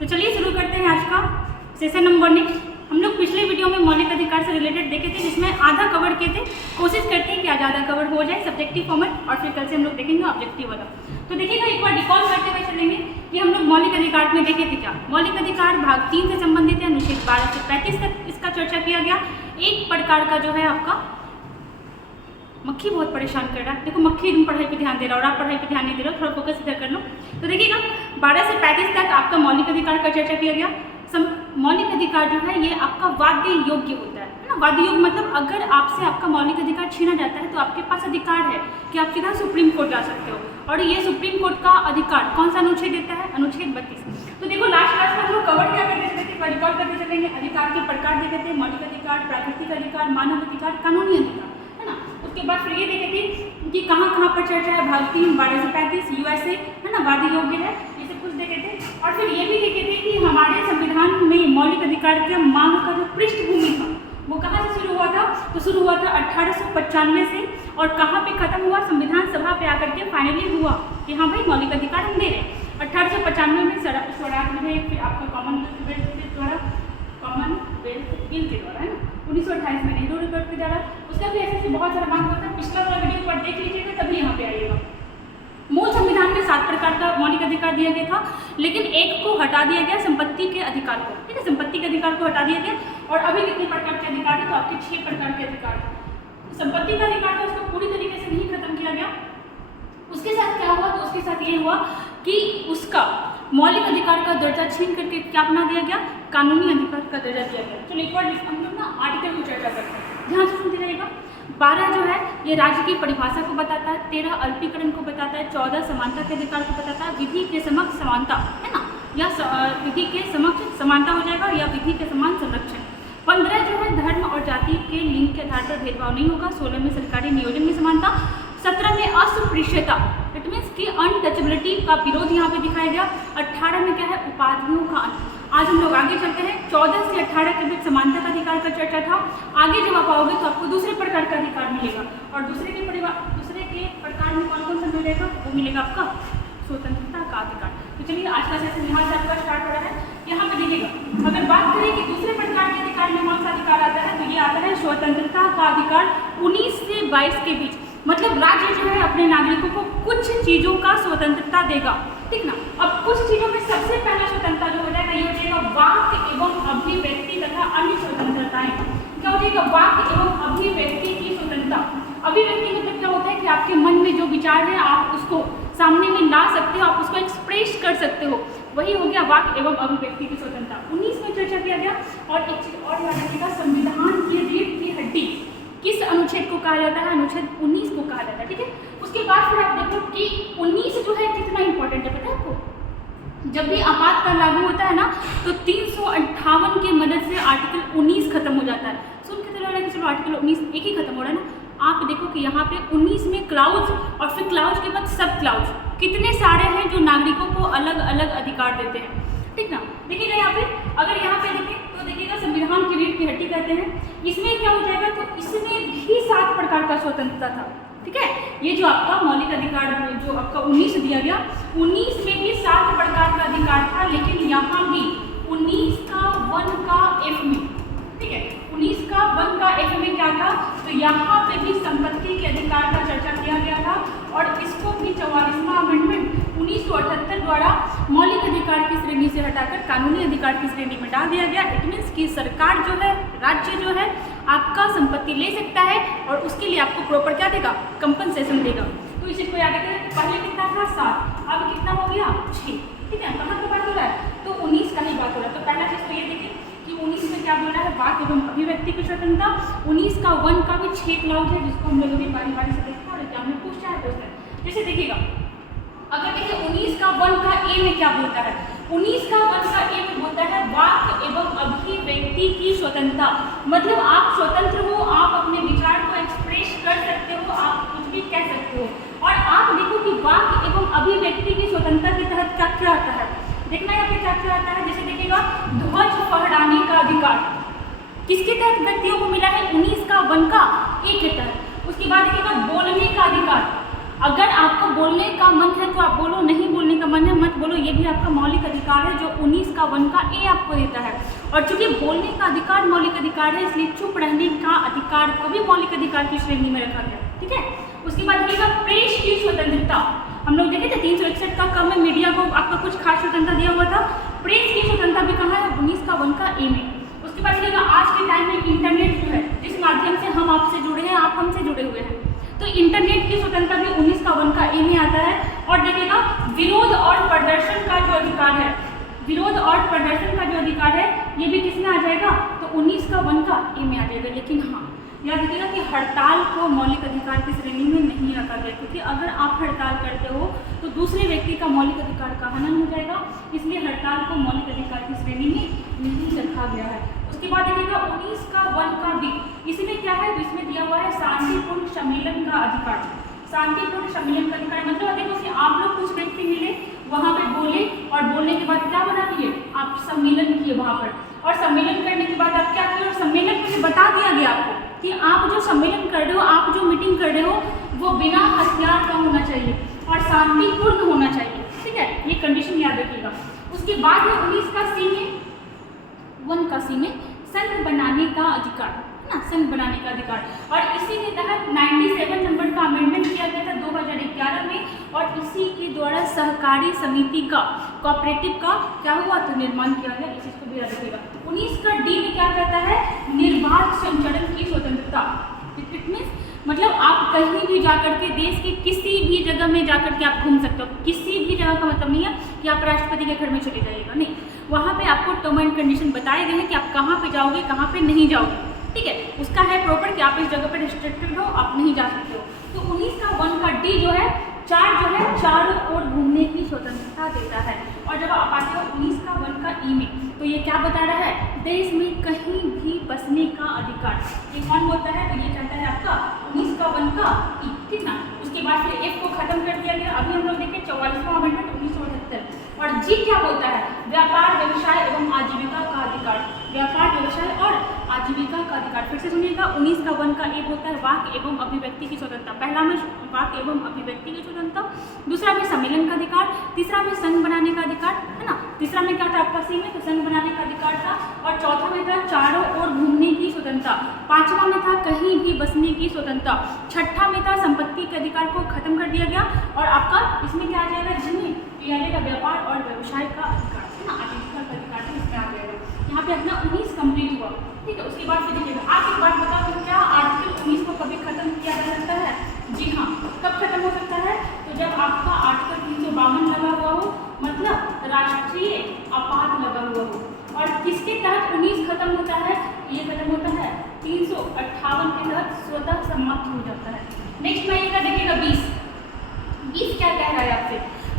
तो चलिए शुरू करते हैं आज का सेशन नंबर नेक्स्ट। हम लोग पिछले वीडियो में मौलिक अधिकार से रिलेटेड देखे थे, जिसमें आधा कवर किए थे। कोशिश करते हैं कि आज आधा कवर हो जाए सब्जेक्टिव फॉर्मेट, और फिर कल से हम लोग देखेंगे ऑब्जेक्टिव वाला। तो देखिएगा, एक बार रिकॉल करते हुए चलेंगे कि हम लोग मौलिक अधिकार में देखे थे क्या। मौलिक अधिकार भाग 3 से संबंधित है, अनुच्छेद 12 से 35 तक इसका चर्चा किया गया। एक प्रकार का जो है आपका मक्खी बहुत परेशान कर रहा है। देखो, मक्खी तुम पढ़ाई पे ध्यान दे रहा हो और आप पढ़ाई पे ध्यान नहीं दे रहे हो, थोड़ा फोकस इधर कर लो। तो देखिएगा, 12 से 35 तक आपका मौलिक अधिकार का चर्चा किया गया। मौलिक अधिकार जो है ये आपका वाद्य योग्य होता है ना। वाद्य योग्य मतलब अगर आपसे आपका मौलिक अधिकार छीना जाता है तो आपके पास अधिकार है कि आप सीधा सुप्रीम कोर्ट जा सकते हो, और ये सुप्रीम कोर्ट का अधिकार कौन सा अनुच्छेद देता है? अनुच्छेद 32। तो देखो, लास्ट क्लास में हम लोग कवर क्या करते चले थे, रिकॉर्ड करते चलेंगे। अधिकार के प्रकार देखे थे, मौलिक अधिकार, प्राकृतिक अधिकार, मानव अधिकार, कानूनी अधिकार, है ना। उसके बाद फिर ये देखे थे कि कहाँ कहाँ पर चर्चा है, भाग 3 12 से 35 यूएसए, है ना, वाद्य योग्य है, ये सब कुछ देखे थे। और फिर ये भी देखे थे कि हमारे संविधान में मौलिक अधिकार के मांग का जो पृष्ठभूमि था वो कहाँ से शुरू हुआ था? तो शुरू हुआ था 1895 से, और कहाँ पे खत्म हुआ? संविधान सभा पे आकर के फाइनली हुआ कि हाँ भाई मौलिक अधिकार हम दे रहे हैं। 1895 में स्वराज विधेयक, फिर आपका कॉमनवेल्थ बिल के द्वारा, है ना, 1928 में नेहरू रिपोर्ट के द्वारा, उसका भी ऐसे बहुत सारा मांग होता है। पिछला वाला वीडियो पर देख लीजिएगा, तभी यहाँ पे आइएगा। मूल संविधान में 7 प्रकार का मौलिक अधिकार दिया गया था, लेकिन एक को हटा दिया गया, संपत्ति के अधिकार को, ठीक है, संपत्ति के अधिकार को हटा दिया गया। और अभी कितने प्रकार के अधिकार है? तो आपके 6 प्रकार के अधिकार है। संपत्ति का अधिकार था, उसको पूरी तरीके से नहीं खत्म किया गया। उसके साथ क्या हुआ? तो उसके साथ ये हुआ कि उसका मौलिक अधिकार का दर्जा छीन करके क्या बना दिया गया? कानूनी अधिकार का दर्जा दिया गया। चलो एक बार हम लोग ना आर्टिकल की चर्चा करते हैं, ध्यान से सुनते रहिएगा। 12 जो है ये राज्य की परिभाषा को बताता है, 13 अल्पीकरण को बताता है, 14 समानता के अधिकार को बताता है, विधि के समक्ष समानता, है ना, या विधि के समक्ष समानता हो जाएगा, या विधि के समान संरक्षण। 15 जो है धर्म और जाति के लिंग के आधार पर भेदभाव नहीं होगा। 16 में सरकारी नियोजन में समानता। 17 में अस्पृश्यता, इट मीन्स की अनटचेबिलिटी का विरोध यहाँ पे दिखाया गया। 18 में क्या है? उपाधियों का अंत। आज हम लोग आगे चलते हैं। 14 से 18 के बीच समानता का अधिकार का चर्चा था। आगे जब आप आओगे तो आपको दूसरे प्रकार का अधिकार मिलेगा, और दूसरे के प्रकार में कौन कौन सा मिलेगा? वो मिलेगा आपका स्वतंत्रता का अधिकार। तो चलिए आज का सेशन यहाँ से आपका स्टार्ट हो रहा है। यहाँ पे देखिएगा, अगर बात करें कि दूसरे प्रकार के अधिकार में कौन सा अधिकार आता है, तो ये आता है स्वतंत्रता का अधिकार 19 से 22 के बीच। मतलब राज्य जो है अपने नागरिकों को कुछ चीज़ों का स्वतंत्रता देगा, ठीक ना। अब कुछ चीज़ों में सबसे पहला स्वतंत्रता जो हो जाएगा, ये हो जाएगा वाक एवं अभिव्यक्ति तथा अन्य स्वतंत्रताएं। क्या हो जाएगा? वाक एवं अभिव्यक्ति की स्वतंत्रता। अभिव्यक्ति मतलब क्या होता है कि आपके मन में जो विचार है आप उसको सामने में ला सकते हो, आप उसको एक्सप्रेस कर सकते हो, वही हो गया वाक एवं अभिव्यक्ति की स्वतंत्रता। 19 में चर्चा किया गया। और एक चीज और याद रखिएगा, संविधान की रीढ़ की हड्डी किस अनुच्छेद को कहा जाता है? अनुच्छेद 19 को कहा जाता है, ठीक है। उसके बाद फिर आप देखो कि 19 जो है कितना इंपॉर्टेंट है, पता है आपको? जब भी आपातकाल लागू होता है ना, तो 358 की मदद से आर्टिकल 19 खत्म हो जाता है। सुन के चलो कि चलो आर्टिकल 19 एक ही खत्म हो रहा है ना। आप देखो कि यहाँ पे 19 में क्लाउज, और फिर क्लाउज के बाद सब क्लाउज कितने सारे हैं जो नागरिकों को अलग अलग अधिकार देते हैं, ठीक ना। देखिएगा यहाँ पे, अगर यहाँ पे देखें तो देखिएगा संविधान की रीढ़ की हड्डी कहते हैं। इसमें क्या हो जाएगा? तो इसमें भी 7 प्रकार का स्वतंत्रता था, ठीक है। ये जो आपका मौलिक अधिकार जो आपका 19 दिया गया, 19 में भी 7 प्रकार का अधिकार था, लेकिन यहाँ भी 19 का 1 का F में, ठीक है, 19 का 1 का F में क्या था? तो यहाँ पे भी संपत्ति के अधिकार का चर्चा किया गया था, और इसको भी 44वां अमेंडमेंट 1978 द्वारा मौलिक अधिकार की श्रेणी से हटाकर कानूनी अधिकार की श्रेणी में डाल दिया गया। इट मीन्स कि सरकार जो है, राज्य जो है, आपका संपत्ति ले सकता है, और उसके लिए आपको प्रॉपर क्या देगा? कंपनसेशन देगा। तो इस चीज को याद रखें। पहले कितना था? 7, अब कितना हो गया? 6, ठीक है। कहाँ की बात हो रहा है? तो 19 का ही बात हो रहा है। तो पहला चीज तो ये देखिए कि 19 में क्या बोल रहा है? वाक एवं अभिव्यक्ति की स्वतंत्रता। 19 का 1 का भी 6 क्लाउज है, जिसको हम लोग भी बारी बारी से देखते हैं और एग्जाम में पूछता है। जैसे देखिएगा, अगर देखिए 19 का 1 का ए में क्या बोलता है? 19 का 1 का ए में बोलता है वाक एवं अभिव्यक्ति की स्वतंत्रता। मतलब आप स्वतंत्र हो, आप अपने विचार को एक्सप्रेस कर सकते हो, आप कुछ भी कह सकते हो। और आप देखो कि वाक एवं अभिव्यक्ति की स्वतंत्रता के तहत क्या क्या आता है, देखना यहाँ पे क्या क्या आता है। जैसे देखिएगा, ध्वज फहराने का अधिकार किसके तहत व्यक्तियों को मिला है? 19 का 1 का ए के तहत। उसके बाद देखिएगा बोलने का अधिकार, अगर आपको बोलने का मन है तो आप बोलो, नहीं बोलने का मन है मत बोलो, ये भी आपका मौलिक अधिकार है जो 19 का 1 का ए आपको देता है। और चूंकि बोलने का अधिकार मौलिक अधिकार है, इसलिए चुप रहने का अधिकार को भी मौलिक अधिकार की श्रेणी में रखा गया। ठीक है, उसके बाद देखिएगा प्रेस की स्वतंत्रता। हम लोग देखे थे 361 का कम में मीडिया को आपका कुछ खास स्वतंत्रता दिया हुआ था। प्रेस की स्वतंत्रता भी कहाँ है? 19 का 1 का ए में। उसके बाद देखिएगा आज के टाइम में इंटरनेट जो है जिस माध्यम से हम आपसे जुड़े हैं, आप हमसे जुड़े हुए हैं, तो इंटरनेट की स्वतंत्रता भी 19 का 1 का ए में आता है। और देखिएगा विरोध और प्रदर्शन का जो अधिकार है, विरोध और प्रदर्शन का जो अधिकार है ये भी किसमें आ जाएगा? तो 19 का 1 का ए में आ जाएगा। लेकिन हाँ याद रखिएगा कि हड़ताल को मौलिक अधिकार की श्रेणी में नहीं रखा गया, क्योंकि अगर आप हड़ताल करते हो तो दूसरे व्यक्ति का मौलिक अधिकार का हनन हो जाएगा, इसलिए हड़ताल को मौलिक अधिकार की श्रेणी में नहीं रखा गया है। उसके बाद देखिएगा 19 का 1 का डी, इसमें क्या है? इसमें दिया हुआ है शांतिपूर्ण सम्मेलन का अधिकार। शांतिपूर्ण सम्मेलन का अधिकार मतलब देखो कि आप लोग कुछ व्यक्ति मिले, वहाँ पे बोले और बोलने के बाद क्या बना दिए? आप सम्मेलन किए वहाँ पर, और सम्मेलन करने के बाद आप क्या किए? और सम्मेलन में बता दिया गया आपको कि आप जो सम्मेलन कर रहे हो, आप जो मीटिंग कर रहे हो, वो बिना हथियार का होना चाहिए और शांतिपूर्ण होना चाहिए। ठीक है, ये कंडीशन याद रखिएगा। उसके बाद है 19 का सी में 1 का सी में संघ बनाने का अधिकार, है ना, संघ बनाने का अधिकार। और इसी के तहत 97 नंबर का अमेंडमेंट किया गया था 2011 में, और इसी के द्वारा सहकारी समिति का, कोऑपरेटिव का क्या हुआ? तो निर्माण किया गया। इस चीज को भी याद रखिएगा। 19 का डी में क्या कहता है? निर्बाध संचरण की स्वतंत्रता। इट मीन्स मतलब आप कहीं भी जाकर के देश के किसी भी जगह में जाकर के आप घूम सकते हो। किसी भी जगह का मतलब नहीं है कि आप राष्ट्रपति के घर में चले जाइएगा, नहीं, वहाँ पे आपको टर्म एंड कंडीशन बताए गए हैं कि आप कहाँ पे जाओगे, कहाँ पे नहीं जाओगे। ठीक है, उसका है प्रॉपर कि आप इस जगह पर रिस्ट्रिक्टेड हो, आप नहीं जा सकते हो। तो 19 का 1 का डी जो है चारों ओर घूमने की स्वतंत्रता देता है। और जब आप आते हो 19 का 1 का ई में, तो ये क्या बता रहा है? देश में कहीं भी बसने का अधिकार। ये कौन बोलता है? तो ये कहता है आपका 19 का 1 का ई। ठीक ना, उसके बाद फिर एफ को खत्म कर दिया गया। अभी हम लोग देखें 44वां अमेंडमेंट 1978। और जी क्या बोलता है? व्यापार, व्यवसाय एवं आजीविका का अधिकार। व्यापार, व्यवसाय और आजीविका का अधिकार। फिर से सुनिएगा, 19 का 1 का ए बोलता है वाक एवं अभिव्यक्ति की स्वतंत्रता। पहला में वाक एवं अभिव्यक्ति की स्वतंत्रता, दूसरा में सम्मेलन का अधिकार, तीसरा में संघ बनाने का अधिकार, है ना, तीसरा में क्या था आपका सी में? तो संघ बनाने का अधिकार था। और चौथा में था चारों ओर घूमने की स्वतंत्रता, पांचवा में था कहीं भी बसने की स्वतंत्रता, छठा में था संपत्ति के अधिकार को खत्म कर दिया गया। और आपका इसमें क्या आ जाएगा? जिसमें का व्यापार और व्यवसाय का अधिकार, है ना, आजीविका का अधिकार है, इसमें आ जाएगा। यहाँ पे अपना 19 कंप्लीट हुआ। ठीक है, उसके बाद फिर देखिएगा, आप एक बात बताओ कि क्या आर्टिकल 19 को कभी खत्म किया जा सकता है? जी हाँ, कब खत्म हो सकता है? तो जब आपका आर्टिकल 352 लगा हुआ हो, मतलब राष्ट्रीय आपात लगा हुआ हो। और किसके तहत 19 खत्म होता है? ये खत्म होता है 358 के तहत स्वतः समाप्त हो जाता है। नेक्स्ट में देखिएगा 20 क्या कह रहा है आपसे?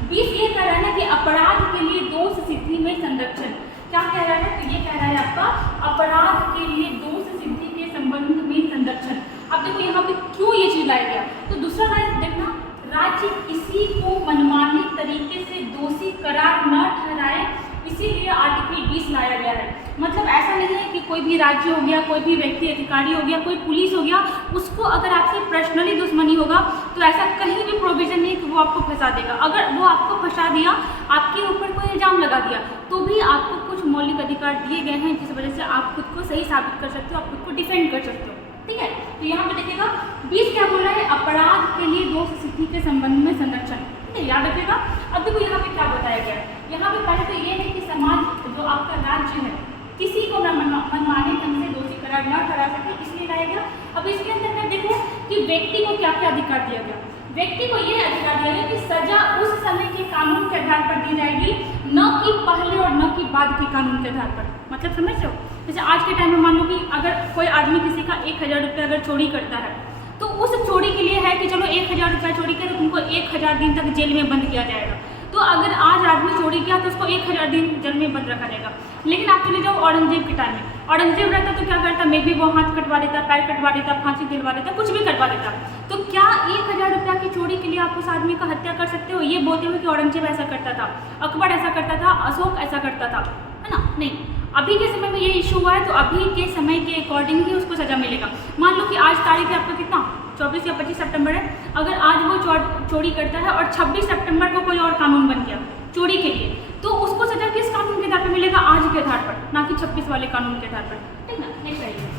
20 ये कह रहा है ना कि अपराध के लिए दोष सिद्धि में संरक्षण। क्या कह रहा है? तो ये कह रहा है आपका अपराध के लिए दोष सिद्धि के संबंध में संरक्षण। अब देखो यहाँ पे क्यों ये चीज लाया गया, तो दूसरा लाइन देखना, राज्य किसी को मनमाने तरीके से दोषी करार न ठहराए, इसीलिए आर्टिकल 20 लाया गया है। मतलब ऐसा नहीं है कि कोई भी राज्य हो गया, कोई भी व्यक्ति अधिकारी हो गया, कोई पुलिस हो गया, उसको अगर आपसे पर्सनली दुश्मनी होगा तो ऐसा कहीं भी प्रोविजन नहीं है कि वो आपको फंसा देगा। अगर वो आपको फंसा दिया, आपके ऊपर कोई इल्जाम लगा दिया, तो भी आपको कुछ मौलिक अधिकार दिए गए हैं जिस वजह से आप खुद को सही साबित कर सकते हो, आप खुद को डिफेंड कर सकते हो। ठीक है, तो यहाँ पे देखिएगा 20 क्या बोल रहा है? अपराध के लिए दोष सिद्धि के संबंध में संरक्षण। ठीक है, याद रखिएगा। अब देखो यहाँ पे क्या बताया गया है। यहाँ पे पहले तो ये है कि समाज जो आपका राज्य है किसी को मनमाने ढंग से दोषी करार न ठहरा सके, इसलिए लाया गया। अब इसके अंदर देखो कि व्यक्ति को क्या क्या अधिकार दिया गया। व्यक्ति को यह अधिकार दिया गया कि सजा उस समय के कानून के आधार पर दी जाएगी, न कि पहले और न कि बाद के कानून के आधार पर। मतलब समझ रहे हो? जैसे आज के टाइम में मान लो कि अगर कोई आदमी किसी का 1000 रुपये अगर चोरी करता है, तो उस चोरी के लिए है कि चलो 1000 रुपया चोरी करे तो तुमको 1000 दिन तक जेल में बंद किया जाएगा। तो अगर आज आदमी चोरी किया तो उसको 1000 दिन जेल में बंद रखा जाएगा। लेकिन आप चले जाओ औरंगजेब के टाइम में, औरंगजेब रहता तो क्या करता? मे भी वो हाथ कटवा देता, पैर कटवा देता, फांसी दिलवा देता, कुछ भी करवा देता। तो क्या 1000 रुपया की चोरी के लिए आप उस आदमी का हत्या कर सकते हो? ये बोलते हुए कि औरंगजेब ऐसा करता था, अकबर ऐसा करता था, अशोक ऐसा करता था, है ना? नहीं, अभी के समय में ये इशू हुआ है तो अभी के समय के अकॉर्डिंग ही उसको सजा मिलेगा। मान लो कि आज तारीख है आपका कितना 24 या 25 सितंबर है, अगर आज वो चोरी करता है और 26 सितंबर को कोई और कानून बन गया चोरी के लिए, तो उसको सजा किस कानून के आधार पर मिलेगा? आज के आधार पर, ना कि 26 वाले कानून के आधार पर, ठीक ना? नेक्स्ट आइए,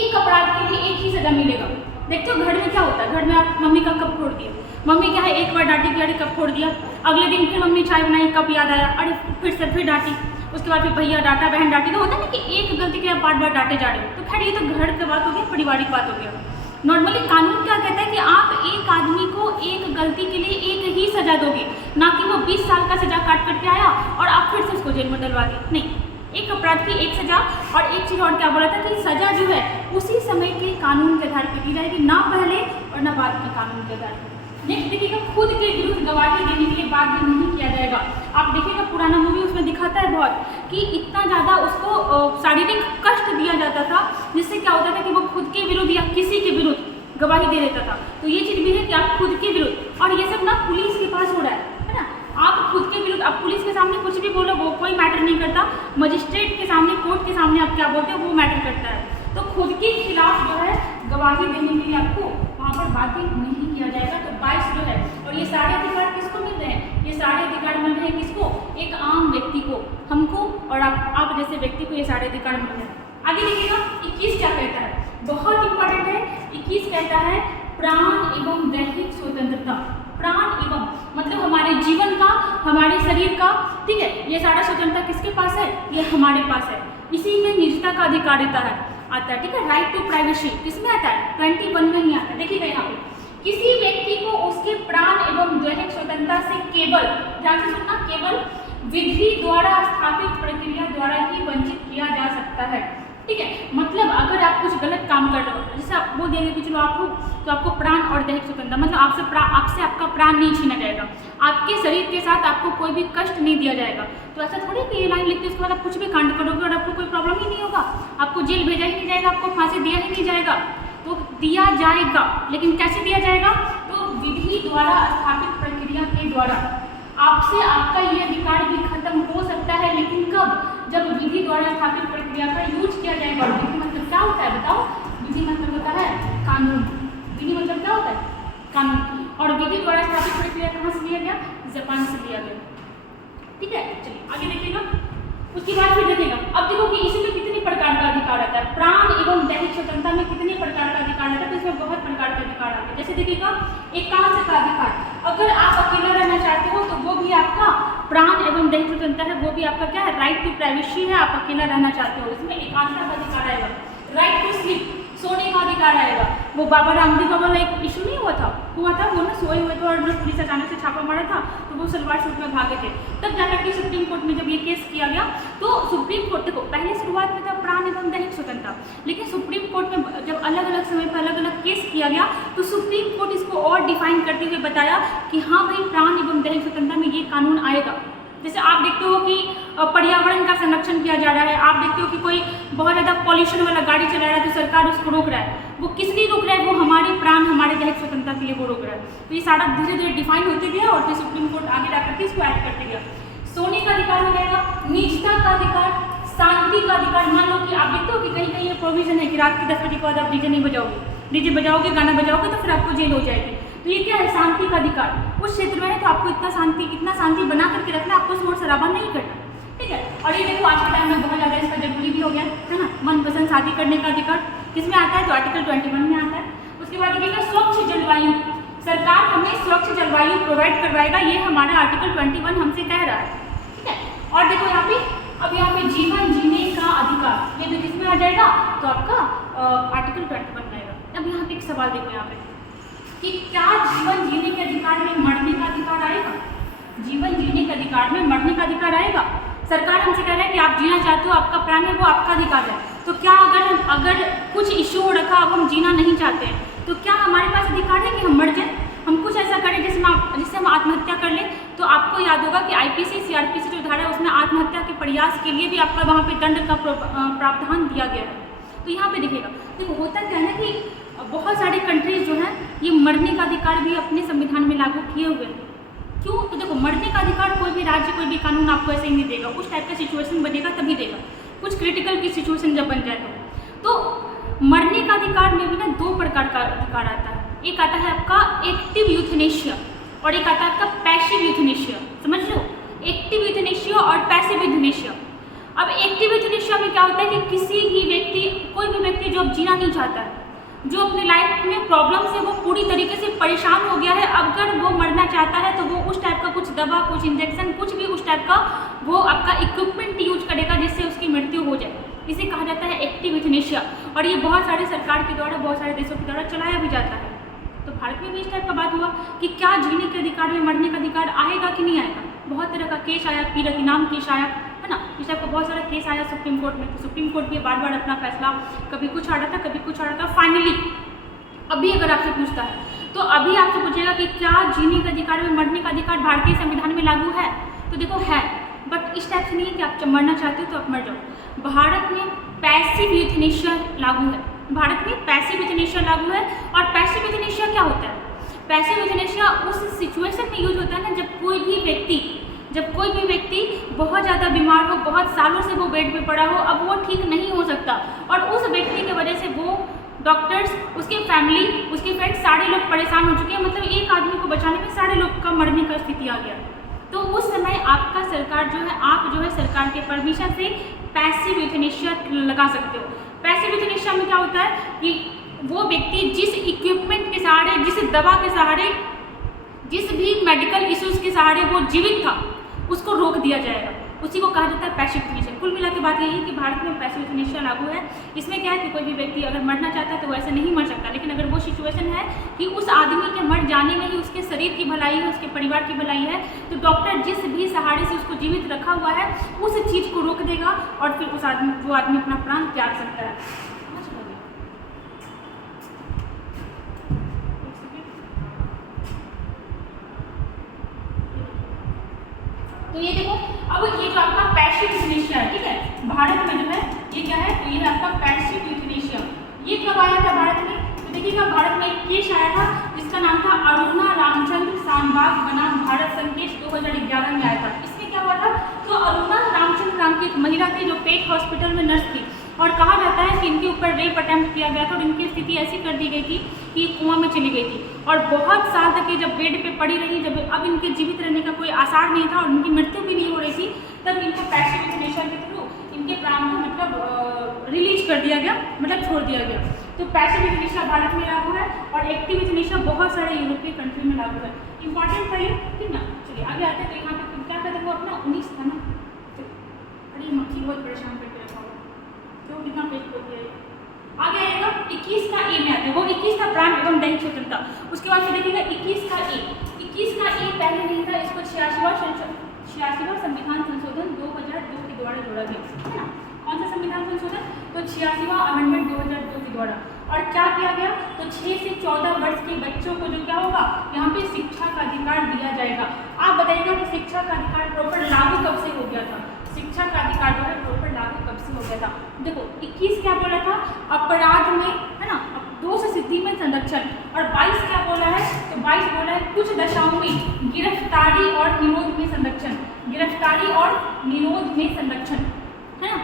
एक अपराध के लिए एक ही सजा मिलेगा। देखते हो घर में क्या होता है, घर में आप मम्मी का कप फोड़ दिया, मम्मी क्या है एक बार डांटी कि अरे कप फोड़ दिया, अगले दिन फिर मम्मी चाय बनाई, कप याद आया, अरे फिर डांटी, उसके बाद फिर भैया डांटा, बहन डांटी, तो होता है ना कि एक गलती के आप बार बार डांटे जा रहे हो। तो खैर ये तो घर की बात हो गई, पारिवारिक बात हो गया। नॉर्मली कानून क्या कहता है कि आप एक आदमी को एक गलती के लिए एक ही सजा दोगे, ना कि वो 20 साल का सजा काट करके आया और आप फिर से उसको जेल में डलवा दिए। नहीं, एक अपराध की एक सजा। और एक चीज़ और क्या बोला था कि सजा जो है उसी समय के कानून के आधार पर दी जाएगी, ना पहले और ना बाद के कानून के आधार पर। नेक्स्ट देखिएगा, खुद के विरुद्ध गवाही देने के लिए बाध्य नहीं किया जाएगा। आप देखिएगा पुराना मूवी उसमें दिखाता है बहुत कि इतना ज़्यादा उसको शारीरिक कष्ट दिया जाता था, जिससे क्या होता था कि वो खुद के विरुद्ध या किसी के विरुद्ध गवाही दे देता था। तो ये चीज़ भी है कि आप खुद के विरुद्ध, और ये सब ना पुलिस के पास हो रहा है ना, आप खुद के विरुद्ध, आप पुलिस के सामने कुछ भी बोलो वो कोई मैटर नहीं करता, मजिस्ट्रेट के सामने, कोर्ट के सामने आप क्या बोलते हो वो मैटर करता है। तो खुद के खिलाफ जो है गवाही देने के लिए आपको वहाँ पर बाध्य नहीं किया जाएगा। तो 22 जो है, और ये सारे अधिकार किसको मिल रहे हैं? ये सारे अधिकार मिल रहे हैं किसको? एक आम व्यक्ति को, हमको और आप जैसे व्यक्ति को ये सारे अधिकार मिल रहे हैं। आगे देखिएगा 21 क्या कहता है, बहुत इंपॉर्टेंट है। 21 कहता है प्राण एवं दैहिक स्वतंत्रता। प्राण एवं मतलब हमारे जीवन का, हमारे शरीर का, ठीक है, ये सारा स्वतंत्रता किसके पास है? ये हमारे पास है। इसी में निजता का अधिकार आता है, ठीक है। राइट टू प्राइवेसी किसमें आता है? 21 में नहीं आता है। देखिएगा यहाँ पे, किसी व्यक्ति को उसके प्राण एवं दैहिक स्वतंत्रता से केवल, ध्यान से सुनना, केवल विधि द्वारा स्थापित प्रक्रिया द्वारा ही वंचित किया जा सकता है, ठीक है। मतलब अगर आप कुछ गलत काम कर रहे हो, जैसे आप बोल देंगे कि चलो आपको, तो आपको प्राण और दैहिक स्वतंत्रता मतलब आपसे आपका प्राण नहीं छीना जाएगा, आपके शरीर के साथ आपको कोई भी कष्ट नहीं दिया जाएगा। तो ऐसा थोड़ी कि ये लाइन लिखते उसके बाद आप कुछ भी कांड करोगे और आपको कोई प्रॉब्लम ही नहीं होगा, आपको जेल भेजा ही नहीं जाएगा, आपको फांसी दिया ही नहीं जाएगा। तो दिया जाएगा, लेकिन कैसे दिया जाएगा? तो विधि द्वारा स्थापित प्रक्रिया के द्वारा। आपसे आपका ये अधिकार भी खत्म हो सकता है, लेकिन कब? जब विधि द्वारा स्थापित प्रक्रिया का यूज किया जाएगा। विधि मतलब क्या होता है बताओ? विधि मतलब होता है कानून। विधि मतलब क्या होता है? कानून। और विधि द्वारा स्थापित प्रक्रिया कहाँ से लिया गया? जापान से लिया गया, ठीक है। चलिए आगे देखिएगा, उसके बाद फिर देखिएगा, अब देखो कि इसमें कितने प्रकार का अधिकार आता है। प्राण एवं दैहिक स्वतंत्रता में कितने प्रकार का अधिकार आता है? तो इसमें बहुत प्रकार का अधिकार आता है। जैसे देखिएगा, एकांत का अधिकार, अगर आप अकेला रहना चाहते हो तो वो भी आपका प्राण एवं दैहिक स्वतंत्रता है, वो भी आपका क्या है? राइट टू प्राइवेसी है। आप अकेला रहना चाहते हो, इसमें एकांतता का अधिकार आएगा। राइट टू स्लीप, सोने का अधिकार आएगा। वो बाबा रामदेव बाबा का एक इशू नहीं हुआ था वो ना सोए हुए थे और पुलिस अचानक से छापा मारा था, तो वो सलवार सूट में भागे थे। तब जाकर के सुप्रीम कोर्ट में जब ये केस किया गया, तो सुप्रीम कोर्ट, देखो पहले शुरुआत में था प्राण एवं दैहिक स्वतंत्रता, लेकिन सुप्रीम कोर्ट में जब अलग अलग समय पर अलग अलग केस किया गया, तो सुप्रीम कोर्ट इसको और डिफाइन करते हुए बताया कि हाँ भाई, प्राण एवं दैहिक स्वतंत्रता में ये कानून आएगा। जैसे आप देखते हो कि पर्यावरण का संरक्षण किया जा रहा है, आप देखते हो कि कोई बहुत ज़्यादा पॉल्यूशन वाला गाड़ी चला रहा है तो सरकार उसको रोक रहा है। वो किस लिए रोक रहा है? वो हमारे प्राण, हमारे दैहिक स्वतंत्रता के लिए वो रोक रहा है। तो ये सारा धीरे धीरे डिफाइन होते गया और फिर सुप्रीम कोर्ट आगे जाकर के इसको ऐड करते गया। सोने का अधिकार हो जाएगा, निजता का अधिकार, शांति का अधिकार। मान लो कि आप देखते हो कि कहीं कहीं ये प्रोविजन है कि रात के 10 बजे के बाद आप डीजे नहीं बजाओगे, डीजे बजाओगे, गाना बजाओगे तो फिर आपको जेल हो जाएगी। तो ये क्या है? शांति का अधिकार। उस क्षेत्र में है तो आपको इतना शांति बना करके रखना, आपको शोर शराबा नहीं करना, ठीक है। और ये देखो आज के टाइम में बहुत ज़्यादा इसका जरूरी भी हो गया है ना, मनपसंद शादी करने का अधिकार किसमें आता है? तो आर्टिकल 21 में आता है। उसके बाद देखिएगा स्वच्छ जलवायु, सरकार हमें स्वच्छ जलवायु प्रोवाइड करवाएगा, ये हमारा आर्टिकल 21 हमसे कह रहा है, ठीक है। और देखो यहाँ पे, अब यहाँ पे जीवन जीने का अधिकार, ये भी किसमें आ जाएगा? तो आपका आर्टिकल 21 में आएगा। अब यहाँ पे एक सवाल देखो यहाँ पे कि क्या जीवन जीने के अधिकार में मरने का अधिकार आएगा? जीवन जीने के अधिकार में मरने का अधिकार आएगा? सरकार हमसे कह रहा है कि आप जीना चाहते हो, आपका प्राण है, वो आपका अधिकार है। तो क्या अगर कुछ इश्यू रखा, अब हम जीना नहीं चाहते हैं, तो क्या हमारे पास अधिकार है कि हम मर जाएं? हम कुछ ऐसा करें जिससे हम आत्महत्या कर लें? तो आपको याद होगा कि आईपीसी सीआरपीसी जो धारा है उसमें आत्महत्या के प्रयास के लिए भी आपका वहाँ पे दंड का प्रावधान दिया गया है। तो यहाँ पे देखिएगा, देखो होता क्या है ना कि बहुत सारे कंट्रीज जो हैं ये मरने का अधिकार भी अपने संविधान में लागू किए हुए हैं। क्यों? तो देखो, मरने का अधिकार कोई भी राज्य, कोई भी कानून आपको ऐसे ही नहीं देगा, उस टाइप का सिचुएशन बनेगा तभी देगा, कुछ क्रिटिकल की सिचुएशन जब बन जाए तो मरने का अधिकार में भी ना दो प्रकार का अधिकार आता है। एक आता है आपका एक्टिव यूथनेशिया और एक आता है आपका पैसिव यूथनेशिया। समझ लो, एक्टिव यूथनेशिया और पैसिव यूथनेशिया। अब एक्टिव यूथनेशिया में क्या होता है कि किसी भी व्यक्ति, कोई भी व्यक्ति जो अब जीना नहीं चाहता है, जो अपने लाइफ में प्रॉब्लम से वो पूरी तरीके से परेशान हो गया है, अगर वो मरना चाहता है तो वो उस टाइप का कुछ दवा, कुछ इंजेक्शन, कुछ भी उस टाइप का वो आपका इक्विपमेंट यूज करेगा जिससे उसकी मृत्यु हो जाए। इसे कहा जाता है एक्टिव यूथनेशिया और ये बहुत सारे सरकार के द्वारा, बहुत सारे देशों के द्वारा चलाया भी जाता है। तो भारत में भी इस टाइप का बात हुआ कि क्या जीने के अधिकार में मरने का अधिकार आएगा कि नहीं आएगा। बहुत तरह का केस आया, पीरक इनाम केस आया, है ना, इस टाइप का बहुत सारा केस आया सुप्रीम कोर्ट में। तो सुप्रीम कोर्ट भी बार बार अपना फैसला कभी कुछ आ रहा था, कभी कुछ आ रहा था। फाइनली अभी अगर आपसे पूछता है तो अभी आपसे पूछेगा कि क्या जीने के अधिकार में मरने का अधिकार भारतीय संविधान में लागू है, तो देखो है, बट इस टाइप से नहीं है कि आप जब मरना चाहते हो तो आप मर जाओ। भारत में पैसिव यूथनेशिया लागू है, भारत में पैसिव यूथनेशिया लागू है। और पैसिव यूथनेशिया क्या होता है? पैसिव यूथनेशिया उस सिचुएशन में यूज होता है ना जब कोई भी व्यक्ति बहुत ज़्यादा बीमार हो, बहुत सालों से वो बेड पे पड़ा हो, अब वो ठीक नहीं हो सकता और उस व्यक्ति की वजह से वो डॉक्टर्स, उसके फैमिली, उसके फ्रेंड्स, सारे लोग परेशान हो चुके हैं। मतलब एक आदमी को बचाने में सारे लोग का मरने का स्थिति आ गया। तो उस समय आपका सरकार जो है, आप जो है सरकार के परमिशन से पैसिव यूथनेशिया लगा सकते हो। पैसिव यूथनेशिया में क्या होता है कि वो व्यक्ति जिस इक्विपमेंट के सहारे, जिस दवा के सहारे, जिस भी मेडिकल इश्यूज के सहारे वो जीवित था, उसको रोक दिया जाएगा, उसी को कहा जाता है पैसिव यूथनेशिया। कुल मिला के बात यही है कि भारत में पैसिव यूथनेशिया लागू है। इसमें क्या है कि कोई भी व्यक्ति अगर मरना चाहता है तो वो ऐसे नहीं मर सकता, लेकिन अगर वो सिचुएशन है कि उस आदमी के मर जाने में ही उसके शरीर की भलाई है, उसके परिवार की भलाई है, तो डॉक्टर जिस भी सहारे से उसको जीवित रखा हुआ है उस चीज़ को रोक देगा और फिर वो आदमी अपना प्राण त्याग सकता है। तो ये देखो, अब ये जो आपका पैसिव यूथनेशिया है, ठीक है, भारत में जो है ये क्या है, तो ये है आपका पैसिव यूथनेशिया। ये कब आया था भारत में? तो देखिएगा, भारत में एक केस आया था जिसका नाम था अरुणा रामचंद्र शानबाग बनाम भारत संघ केस 2011 में आया था। इसमें क्या हुआ था, तो अरुणा रामचंद्र नाम की एक महिला थी जो पेट हॉस्पिटल में नर्स थी और कहा जाता है कि इनके ऊपर रेप अटेम्प्ट किया गया था और इनकी स्थिति ऐसी कर दी गई थी कि कुआं में चली गई थी और बहुत साल तक ये जब बेड पे पड़ी रही, जब अब इनके जीवित रहने का कोई आसार नहीं था और इनकी मृत्यु भी नहीं हो रही थी, तब इनको पैसिव यूथनेशिया के थ्रू इनके प्राण को मतलब रिलीज कर दिया गया, मतलब छोड़ दिया गया। तो पैसिव यूथनेशिया भारत में लागू है और एक्टिव यूथनेशिया बहुत सारे यूरोपीय कंट्री में लागू है। इंपॉर्टेंट था ये, ठीक ना। चलिए आगे आते हैं। तो यहाँ पे क्या कहते हैं, वो अपना 19 था ना, अरे मक्खी बहुत परेशान करके रखा हुआ, तो कितना पेज खोल दिया। आगे आएगा 21 का ए में आते हैं, वो 21 था प्राण एवं दैहिक स्वतंत्रता। उसके बाद फिर देखिएगा 21 का ए पहले नहीं था, इसको 86वां संविधान संशोधन 2002 के द्वारा जोड़ा गया, है ना। कौन सा संविधान संशोधन? तो 86वां अमेंडमेंट 2002 के द्वारा। और क्या किया गया, तो 6 से 14 वर्ष के बच्चों को जो क्या होगा, यहाँ पे शिक्षा का अधिकार दिया जाएगा। आप बताइएगा कि शिक्षा का अधिकार प्रॉपर लागू कब से हो गया था? शिक्षा का अधिकार जो है प्रॉपर लागू कब से हो गया था? देखो 21 क्या बोला था, अपराध में, है ना, दोष सिद्धि में संरक्षण, और 22 क्या बोला है, तो 22 बोला है कुछ दशाओं में गिरफ्तारी और निरोध में संरक्षण, गिरफ्तारी और निरोध में संरक्षण, है ना।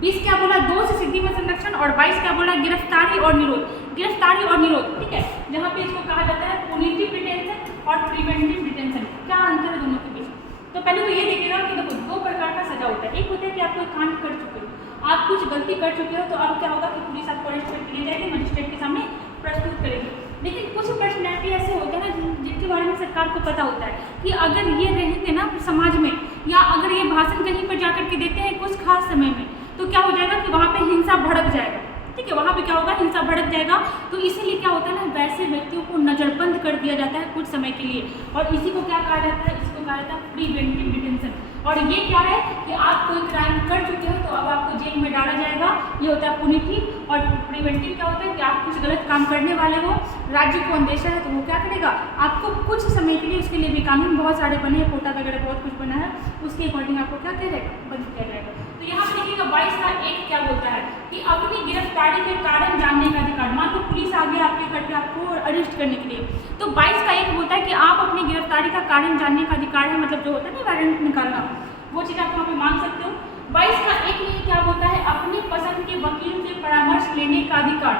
20 क्या बोला, दोष सिद्धि में संरक्षण, और 22 क्या बोला, गिरफ्तारी और निरोध, गिरफ्तारी और निरोध, ठीक है। जहाँ पे इसको कहा जाता है पुनिटिव डिटेंशन और प्रिवेंटिव डिटेंशन। क्या अंतर है दोनों के बीच? तो पहले तो ये देखिएगा कि देखो 2 प्रकार का सजा होता है। एक होता है कि आप कोई कांड कर चुके हो, आप कुछ गलती कर चुके हो, तो अब क्या होगा कि पुलिस आपको अरेस्ट करके ले जाएगी, मजिस्ट्रेट के सामने प्रस्तुत करेगी। लेकिन कुछ पर्सनैलिटी ऐसे होते हैं ना जिनके बारे में सरकार को पता होता है कि अगर ये रहेंगे ना समाज में, या अगर ये भाषण कहीं पर जाकर के देते हैं कुछ खास समय में, तो क्या हो जाएगा कि वहाँ पे हिंसा भड़क जाएगा, ठीक है, वहाँ पे क्या होगा, हिंसा भड़क जाएगा। तो इसीलिए क्या होता है ना, वैसे व्यक्तियों को नज़रबंद कर दिया जाता है कुछ समय के लिए, और इसी को क्या कहा जाता है, इसको कहा जाता है प्रिवेंटिव डिटेंशन। और ये क्या है कि आप कोई क्राइम कर चुके हो तो अब आपको जेल में डाला जाएगा, ये होता है पुनिटिव। और प्रिवेंटिव क्या होता है कि आप कुछ गलत काम करने वाले हो, राज्य को अंदेशा है, तो वो क्या करेगा, आपको कुछ समय के लिए, उसके लिए भी कानून बहुत सारे बने हैं, कोटा वगैरह बहुत कुछ बना है, उसके अकॉर्डिंग आपको क्या किया जाएगा, बंद किया जाएगा। तो यहाँ पे देखिएगा 22 का 1 क्या बोलता है कि अपनी गिरफ्तारी के कारण जानने का अधिकार। मान लो पुलिस आ गया आपके घर पे आपको अरेस्ट करने के लिए, तो 22 का 1 बोलता है कि आप अपनी गिरफ्तारी का कारण जानने का अधिकार है, मतलब जो होता है ना वारंट निकालना, वो चीज़ आप वहाँ पे मांग सकते हो। 22 का 1 में क्या बोलता है, अपनी पसंद के वकील से परामर्श लेने का अधिकार।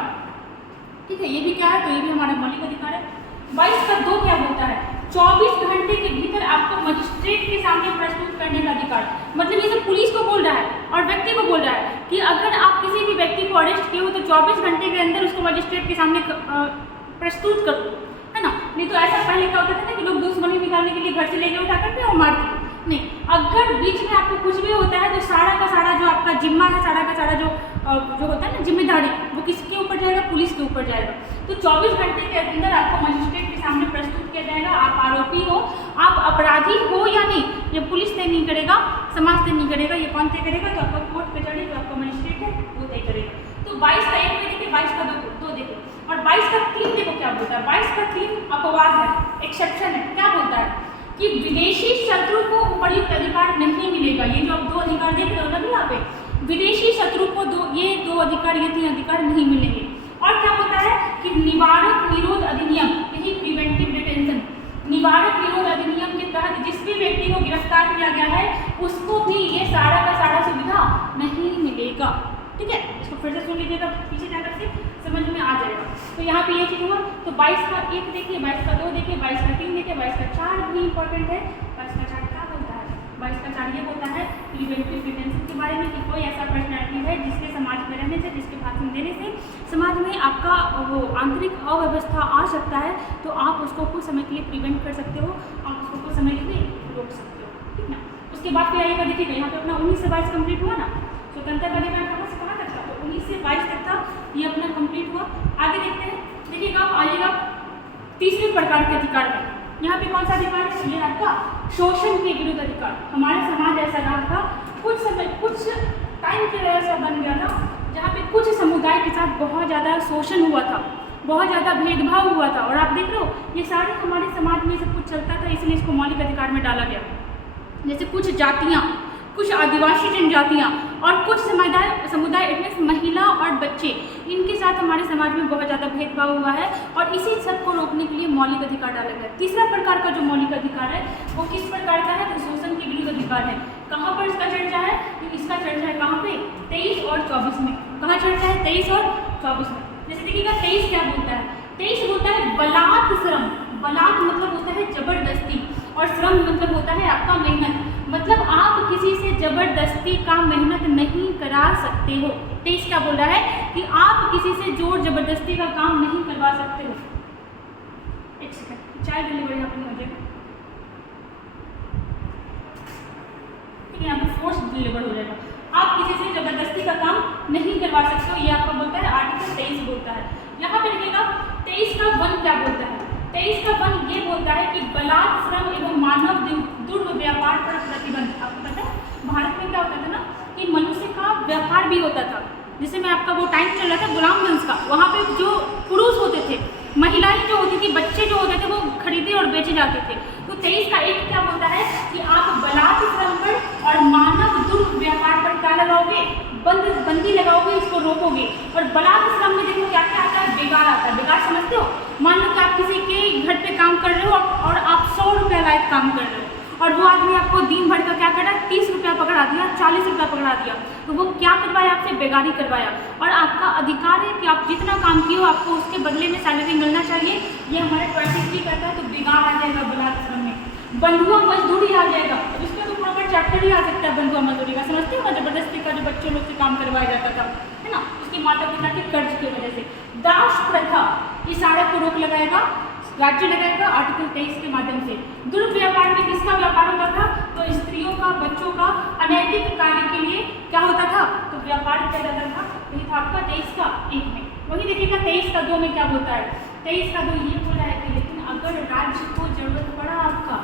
ठीक है, ये भी क्या है, तो ये भी हमारा मौलिक अधिकार है। 22 का 2 क्या बोलता है, 24 घंटे के भीतर आपको मजिस्ट्रेट के सामने प्रस्तुत करने का अधिकार। मतलब ये सब पुलिस को बोल रहा है और व्यक्ति को बोल रहा है कि अगर आप किसी भी व्यक्ति को अरेस्ट किए हो तो 24 घंटे के अंदर उसको मजिस्ट्रेट के सामने प्रस्तुत करो, है ना। नहीं तो ऐसा पहले क्या होता था ना कि लोग दुश्मनी निकालने के लिए घर से लेके उठा करके और मारते थे। नहीं, अगर बीच में आपको कुछ भी होता है तो सारा का सारा जो आपका जिम्मा है, सारा का सारा जो होता है ना जिम्मेदारी, वो किसके ऊपर जाएगा, पुलिस के ऊपर जाएगा। तो 24 घंटे के अंदर आपको मजिस्ट्रेट के सामने प्रस्तुत किया जाएगा। आप आरोपी हो, आप अपराधी हो या नहीं, ये पुलिस तय नहीं करेगा, समाज तय नहीं करेगा, ये कौन तय करेगा, तो आपका कोर्ट कचहरी जो आपका मजिस्ट्रेट है वो तय करेगा। तो 22 का 1 में देखिए, 22 का 2 देखिए, और 22 का 3 देखो क्या बोलता है। 22 का 3 अपवाद है, एक्सेप्शन है। क्या बोलता है कि विदेशी शत्रु को उपर्युक्त अधिकार नहीं मिलेगा। ये जो आप 2 अधिकार देख रहे हो ना यहाँ पे, विदेशी शत्रु को ये 2 अधिकार, ये 3 अधिकार नहीं मिलेंगे। और क्या होता है कि निवारक निरोध अधिनियम, यही प्रिवेंटिव डिटेंशन, निवारक निरोध अधिनियम के तहत जिस भी व्यक्ति को गिरफ्तार किया गया है उसको भी ये सारा का सारा सुविधा नहीं मिलेगा। ठीक है, इसको फिर से सुन लीजिएगा, पीछे जाकर के समझ में आ जाएगा। तो यहाँ पे ये चीज़ हुआ। तो 22 का 1 देखिए, 22 का 2 देखिए, 22 का 3 देखिए, 22 का 4 भी इंपॉर्टेंट है। 22 का 4 क्या बोलता है, 22 का 4 ये बोलता है प्रिवेंटिव डिटेंशन के बारे में कि कोई ऐसा पर्सनैलिटी है जिसके समाज में रहने से, जिसके भाषण देने से समाज में आपका वो आंतरिक अव्यवस्था आ सकता है, तो आप उसको कुछ समय के लिए प्रिवेंट कर सकते हो, आप उसको कुछ समय के लिए रोक सकते हो। ठीक ना। उसके बाद फिर आइएगा, देखिएगा यहाँ पे अपना 19 से 22 कंप्लीट हुआ ना, स्वतंत्रता अधिनियम कहाँ से कहाँ तक था, तो 19 से 22 तक था, ये अपना कंप्लीट हुआ। आगे देखते हैं, देखिएगा आइएगा तीसरे प्रकार के अधिकार में। यहाँ पे कौन सा अधिकार है, ये आपका शोषण के विरुद्ध अधिकार। हमारा समाज ऐसा रहा था कुछ समय, कुछ टाइम के ऐसा बन गया था जहाँ पे कुछ समुदाय के साथ बहुत ज़्यादा शोषण हुआ था, बहुत ज़्यादा भेदभाव हुआ था। और आप देख रहे हो ये सारे हमारे समाज में सब कुछ चलता था, इसलिए इसको मौलिक अधिकार में डाला गया। जैसे कुछ जातियाँ, कुछ आदिवासी जनजातियाँ और कुछ समुदाय इसमें महिला और बच्चे, इनके साथ हमारे समाज में बहुत ज़्यादा भेदभाव हुआ है और इसी सब को रोकने के लिए मौलिक अधिकार डाला गया। तीसरा प्रकार का जो मौलिक अधिकार है वो किस प्रकार का है, तो शोषण के विरुद्ध अधिकार है। कहाँ पर इसका चर्चा है, तो इसका चर्चा है कहाँ पे, 23 और 24 में। कहाँ चर्चा है, 23 और 24 में। जैसे देखिएगा 23 क्या बोलता है, 23 बोलता है बलात् श्रम। बलात् मतलब होता है जबरदस्ती और श्रम मतलब होता है आपका मेहनत। मतलब आप किसी से जबरदस्ती का मेहनत नहीं करा सकते हो। 23 क्या बोल रहा है कि आप किसी से जोर जबरदस्ती का काम नहीं करवा सकते हो। एक सेकंड, चाय डिलीवरी यहाँ पर हो जाएगा, ठीक है, यहाँ पर फोर्स डिलीवर हो जाएगा। आप किसी से जबरदस्ती का काम नहीं करवा सकते हो, ये आपका बोलता है आर्टिकल 23 बोलता है। यहाँ पे देखिएगा 23 का 1 क्या बोलता है, 23 का 1 ये बोलता है कि बलात् श्रम एवं मानव दुर्व्यापार पर प्रतिबंध। आपको पता है भारत में क्या होता था ना कि मनुष्य का व्यापार भी होता था। जैसे मैं आपका वो टाइम चल रहा था गुलाम वंश का, वहाँ पे जो पुरुष होते थे, महिलाएं जो होती थी, बच्चे जो होते थे वो खरीदे और बेचे जाते थे। तो 23 का 1 क्या बोलता है कि आप बलात् श्रम पर और मानव दुर्व्यापार पर क्या लगाओगे, बंदी लगाओगे, इसको रोकोगे। और बलात् श्रम में देखो क्या क्या आता है, बेगार आता है। बेगार समझते हो, मान लो कि आप किसी के घर पे काम कर रहे हो और आप 100 रुपया लायक काम कर रहे हो और वो आदमी आपको दिन भर का क्या करा, 30 रुपया पकड़ा दिया, 40 रुपया पकड़ा दिया, तो वो क्या करवाया, आपसे बेगारी करवाया। और आपका अधिकार है कि आप जितना काम किए हो आपको उसके बदले में सैलरी मिलना चाहिए। ये हमारे 23 करता है, तो बेगार आ जाएगा बलात् श्रम में। बंधुआ मजदूरी आ जाएगा, इसका तो प्रॉपर चैप्टर ही आ सकता है बंधुआ मजदूरी का। समझते हो ना, जबरदस्ती का जो बच्चों लोग से काम करवाया जाता था, है ना, उसके माता पिता के कर्ज की वजह से। दास प्रथा, ये सारे को रोक लगाएगा, राज्य लगाएगा आर्टिकल 23 के माध्यम से। दुर्व्यापार में किसका व्यापार होता था, तो स्त्रियों का, बच्चों का अनैतिक कार्य के लिए क्या होता था, तो व्यापार किया जाता था। यही था आपका 23 का 1 में। वही देखिएगा 23 का 2 में क्या बोलता है, 23 का 2 ये बोल रहा है कि लेकिन अगर राज्य को जरूरत पड़ा, आपका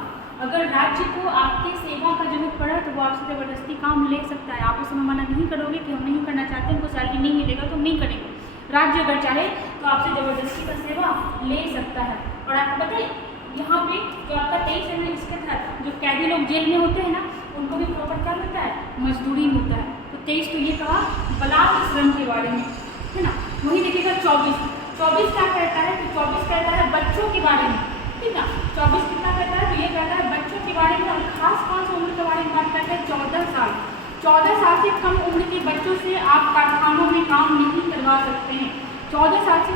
अगर राज्य को आपके सेवा का जरूरत पड़ा तो वो आपसे जबरदस्ती काम ले सकता है। आप उस समय मना नहीं करोगे कि हम नहीं करना चाहते, हमको सैलरी नहीं मिलेगा तो नहीं करेंगे। राज्य अगर चाहे तो आपसे जबरदस्ती का सेवा ले सकता है। और आपको पता है यहाँ पे जो आपका 23 है ना, इसके तहत जो कैदी लोग जेल में होते हैं ना, उनको भी प्रॉपर क्या मिलता है, मजदूरी मिलता है। तो 23 तो ये कहा बलात् श्रम के बारे में, है ना। वही देखिएगा 24 क्या कहता है, तो 24 कहता है बच्चों के बारे में, ठीक है। 24 कितना कहता है, तो ये कहता है बच्चों के बारे में। और खास कौन सी उम्र के बारे में बात करते हैं, 14 साल। 14 साल से कम उम्र के बच्चों से आप कारखानों में काम नहीं करवा सकते हैं। 14 साल से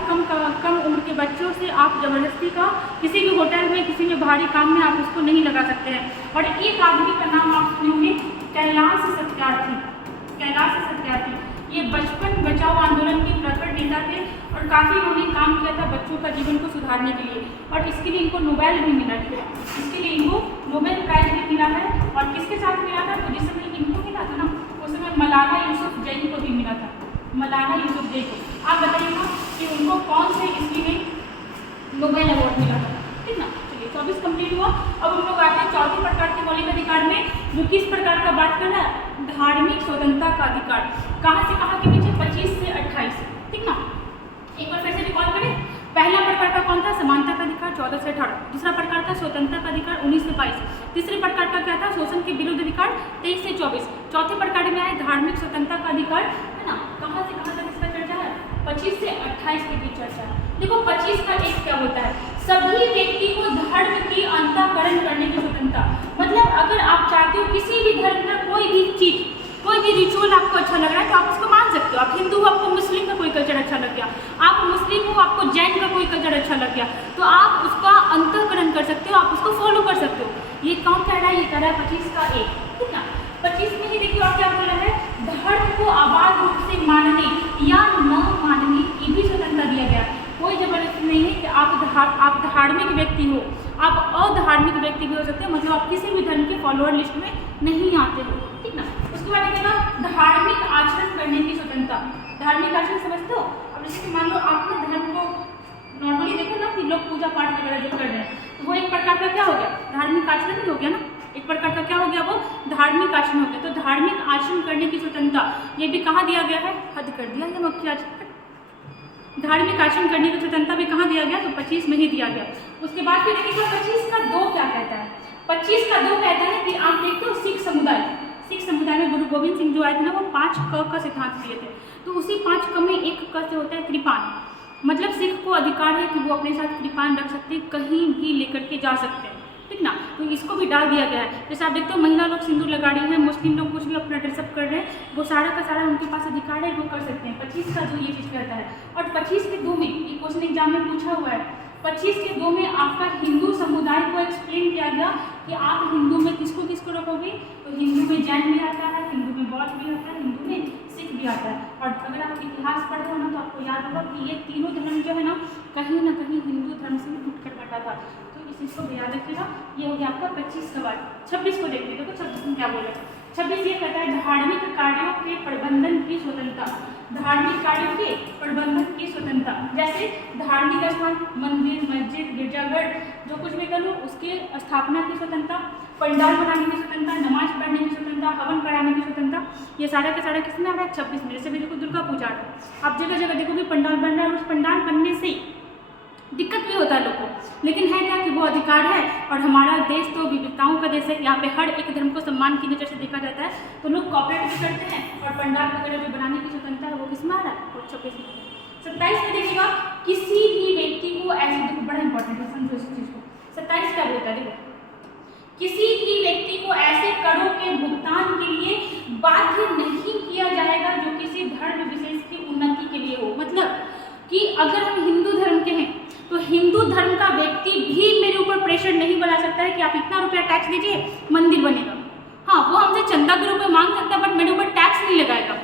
कम उम्र के बच्चों से आप जबरदस्ती का किसी भी होटल में, किसी भी भारी काम में आप उसको नहीं लगा सकते हैं। और एक आदमी का नाम आप सुनेंगे, कैलाश सत्यार्थी। कैलाश सत्यार्थी ये बचपन बचाओ आंदोलन के प्रखर नेता थे और काफ़ी उन्होंने काम किया था बच्चों का जीवन को सुधारने के लिए, और इसके लिए इनको नोबेल भी मिला है। इसके लिए इनको नोबेल प्राइज भी मिला है। और किसके साथ मिला था? तो जिस समय इनको मिला था ना, उस समय मलाला यूसुफजई को भी मिला था। मलाला यूसुफजई को। आप बताइएगा कि उनको कौन से ईस्वी में नोबेल अवार्ड मिला था, ठीक ना। चलिए 24 कंप्लीट हुआ। अब हम लोग आते हैं चौथे प्रकार के मौलिक अधिकार में, जो किस प्रकार का बात करना है? धार्मिक स्वतंत्रता का अधिकार। कहाँ से कहाँ के बीच? 25 से 28, ठीक ना। एक बार फिर से रिकॉल करें। पहला प्रकार का कौन था? समानता का अधिकार 14 से 18। दूसरा प्रकार था स्वतंत्रता का अधिकार 19 से 22। तीसरे प्रकार का क्या था? शोषण के विरुद्ध अधिकार 23 से 24। चौथे प्रकार में आए धार्मिक स्वतंत्रता का अधिकार, है ना। कहाँ से कहाँ तक इसका चर्चा है? 25 से 28 के बीच चर्चा है। देखो 25 का एक क्या होता है? सभी व्यक्ति को धर्म की अंतःकरण करने की स्वतंत्रता। मतलब अगर आप चाहते हो किसी भी धर्म का कोई भी चीज, कोई भी रिचुअल आपको अच्छा लग रहा है तो आप उसको मान सकते हो। आप हिंदू हो, आपको मुस्लिम का कोई कल्चर अच्छा लग गया, आप मुस्लिम हो, आपको जैन का कोई कल्चर अच्छा लग गया, तो आप उसका अंतःकरण कर सकते हो, आप उसको फॉलो कर सकते हो। ये कौन कह रहा है? ये कह रहा है 25 का एक, ठीक ना। 25 में ही देखिए और क्या बोला है? धर्म को अबाध रूप से मानने या न मानने की भी स्वतंत्रता दिया गया। कोई जबरदस्ती नहीं है कि आप धार्मिक व्यक्ति हो, आप अधार्मिक व्यक्ति भी हो सकते हैं, मतलब आप किसी भी धर्म के फॉलोअर लिस्ट में नहीं आते हो, ठीक ना। उसके बाद देखिएगा धार्मिक आचरण करने की स्वतंत्रता। धार्मिक आचरण समझते हो? अब जैसे कि मान लो आप ना धर्म को नॉर्मली देखो ना कि लोग पूजा पाठ वगैरह जो कर रहे हैं, तो वो एक प्रकार का क्या हो गया? धार्मिक आचरण ही हो गया ना। एक प्रकार का क्या हो गया? वो धार्मिक आचरण हो गया। तो धार्मिक आचरण करने की स्वतंत्रता ये भी कहाँ दिया गया है? हद कर दिया है मुख्य आचरण। धार्मिक आचरण करने की स्वतंत्रता भी कहाँ दिया गया? तो 25 में ही दिया गया। उसके बाद फिर देखिएगा 25 का 2 क्या कहता है? 25 का 2 कहता है कि आप देखते हो सिख समुदाय में गुरु गोविंद सिंह जो आए थे ना, वो 5 क का सिद्धांत दिए थे। तो उसी 5 क में एक क से होता है कृपान। मतलब सिख को अधिकार है कि वो अपने साथ कृपान रख सकते हैं, कहीं भी लेकर के जा सकते हैं, ठीक ना। तो इसको भी डाल दिया गया है। जैसे आप देखते हो महिला लोग सिंदूर लगा रही है, मुस्लिम लोग कुछ भी अपना ड्रेसअप कर रहे हैं, वो सारा का सारा उनके पास अधिकार है, वो कर सकते हैं। 25 का 2 ये चीज़ कहता है। और 25 के 2 में ये क्वेश्चन एग्जाम में पूछा हुआ है। 25 के 2 में आपका हिंदू समुदाय को एक्सप्लेन किया गया कि आप हिंदू में किसको किसको रखोगे। तो हिंदू में जैन भी आता है, हिंदू में बौद्ध भी आता है, हिंदू में सिख भी आता है। और अगर आप इतिहास पढ़ते हो ना तो आपको याद होगा कि ये तीनों धर्म जो है ना कहीं हिंदू धर्म से उठ कर बटा था। तो इस चीज़ को भी याद रखिएगा। ये हो गया आपका 25 का बात। 26 को देखिए, देखो 26 में क्या बोला। 26 ये कहता है धार्मिक कार्यों के प्रबंधन की स्वतंत्रता। धार्मिक कार्यों के प्रबंधन की स्वतंत्रता, जैसे धार्मिक स्थान, मंदिर, मस्जिद, गिरजाघर जो कुछ भी कर लो उसके स्थापना की स्वतंत्रता, पंडाल बनाने की स्वतंत्रता, नमाज पढ़ने की स्वतंत्रता, हवन कराने की स्वतंत्रता, ये सारा का सारा किसमें आ रहा है? 26 में। जैसे भी देखो दुर्गा पूजा है, आप जगह जगह देखोगे पंडाल बन रहा है, और उस पंडाल बनने से दिक्कत भी होता है लोगों को, लेकिन है क्या कि वो अधिकार है। और हमारा देश तो विविधताओं का देश है, यहाँ पे हर एक धर्म को सम्मान की नज़र से देखा जाता है, तो लोग कॉपरेट भी करते हैं। और पंडाल वगैरह जो बनाने की स्वतंत्रता है वो किसमें आ रहा है? वो 26 में। 27 में देखिएगा किसी भी व्यक्ति को ऐसे, देखो बड़ा इंपॉर्टेंट है, समझो इस चीज़ को। 27 क्या बोलता है? देखो किसी भी व्यक्ति को ऐसे करों के भुगतान के लिए बाध्य नहीं किया जाएगा जो किसी धर्म विशेष की उन्नति के लिए हो। मतलब कि अगर हम हिंदू धर्म के हैं तो हिंदू धर्म का व्यक्ति भी मेरे ऊपर प्रेशर नहीं बना सकता है कि आप इतना रुपया टैक्स दीजिए मंदिर बनेगा। हाँ, वो हमसे चंदा के रूप में मांग सकता है, बट मेरे ऊपर टैक्स नहीं लगाएगा।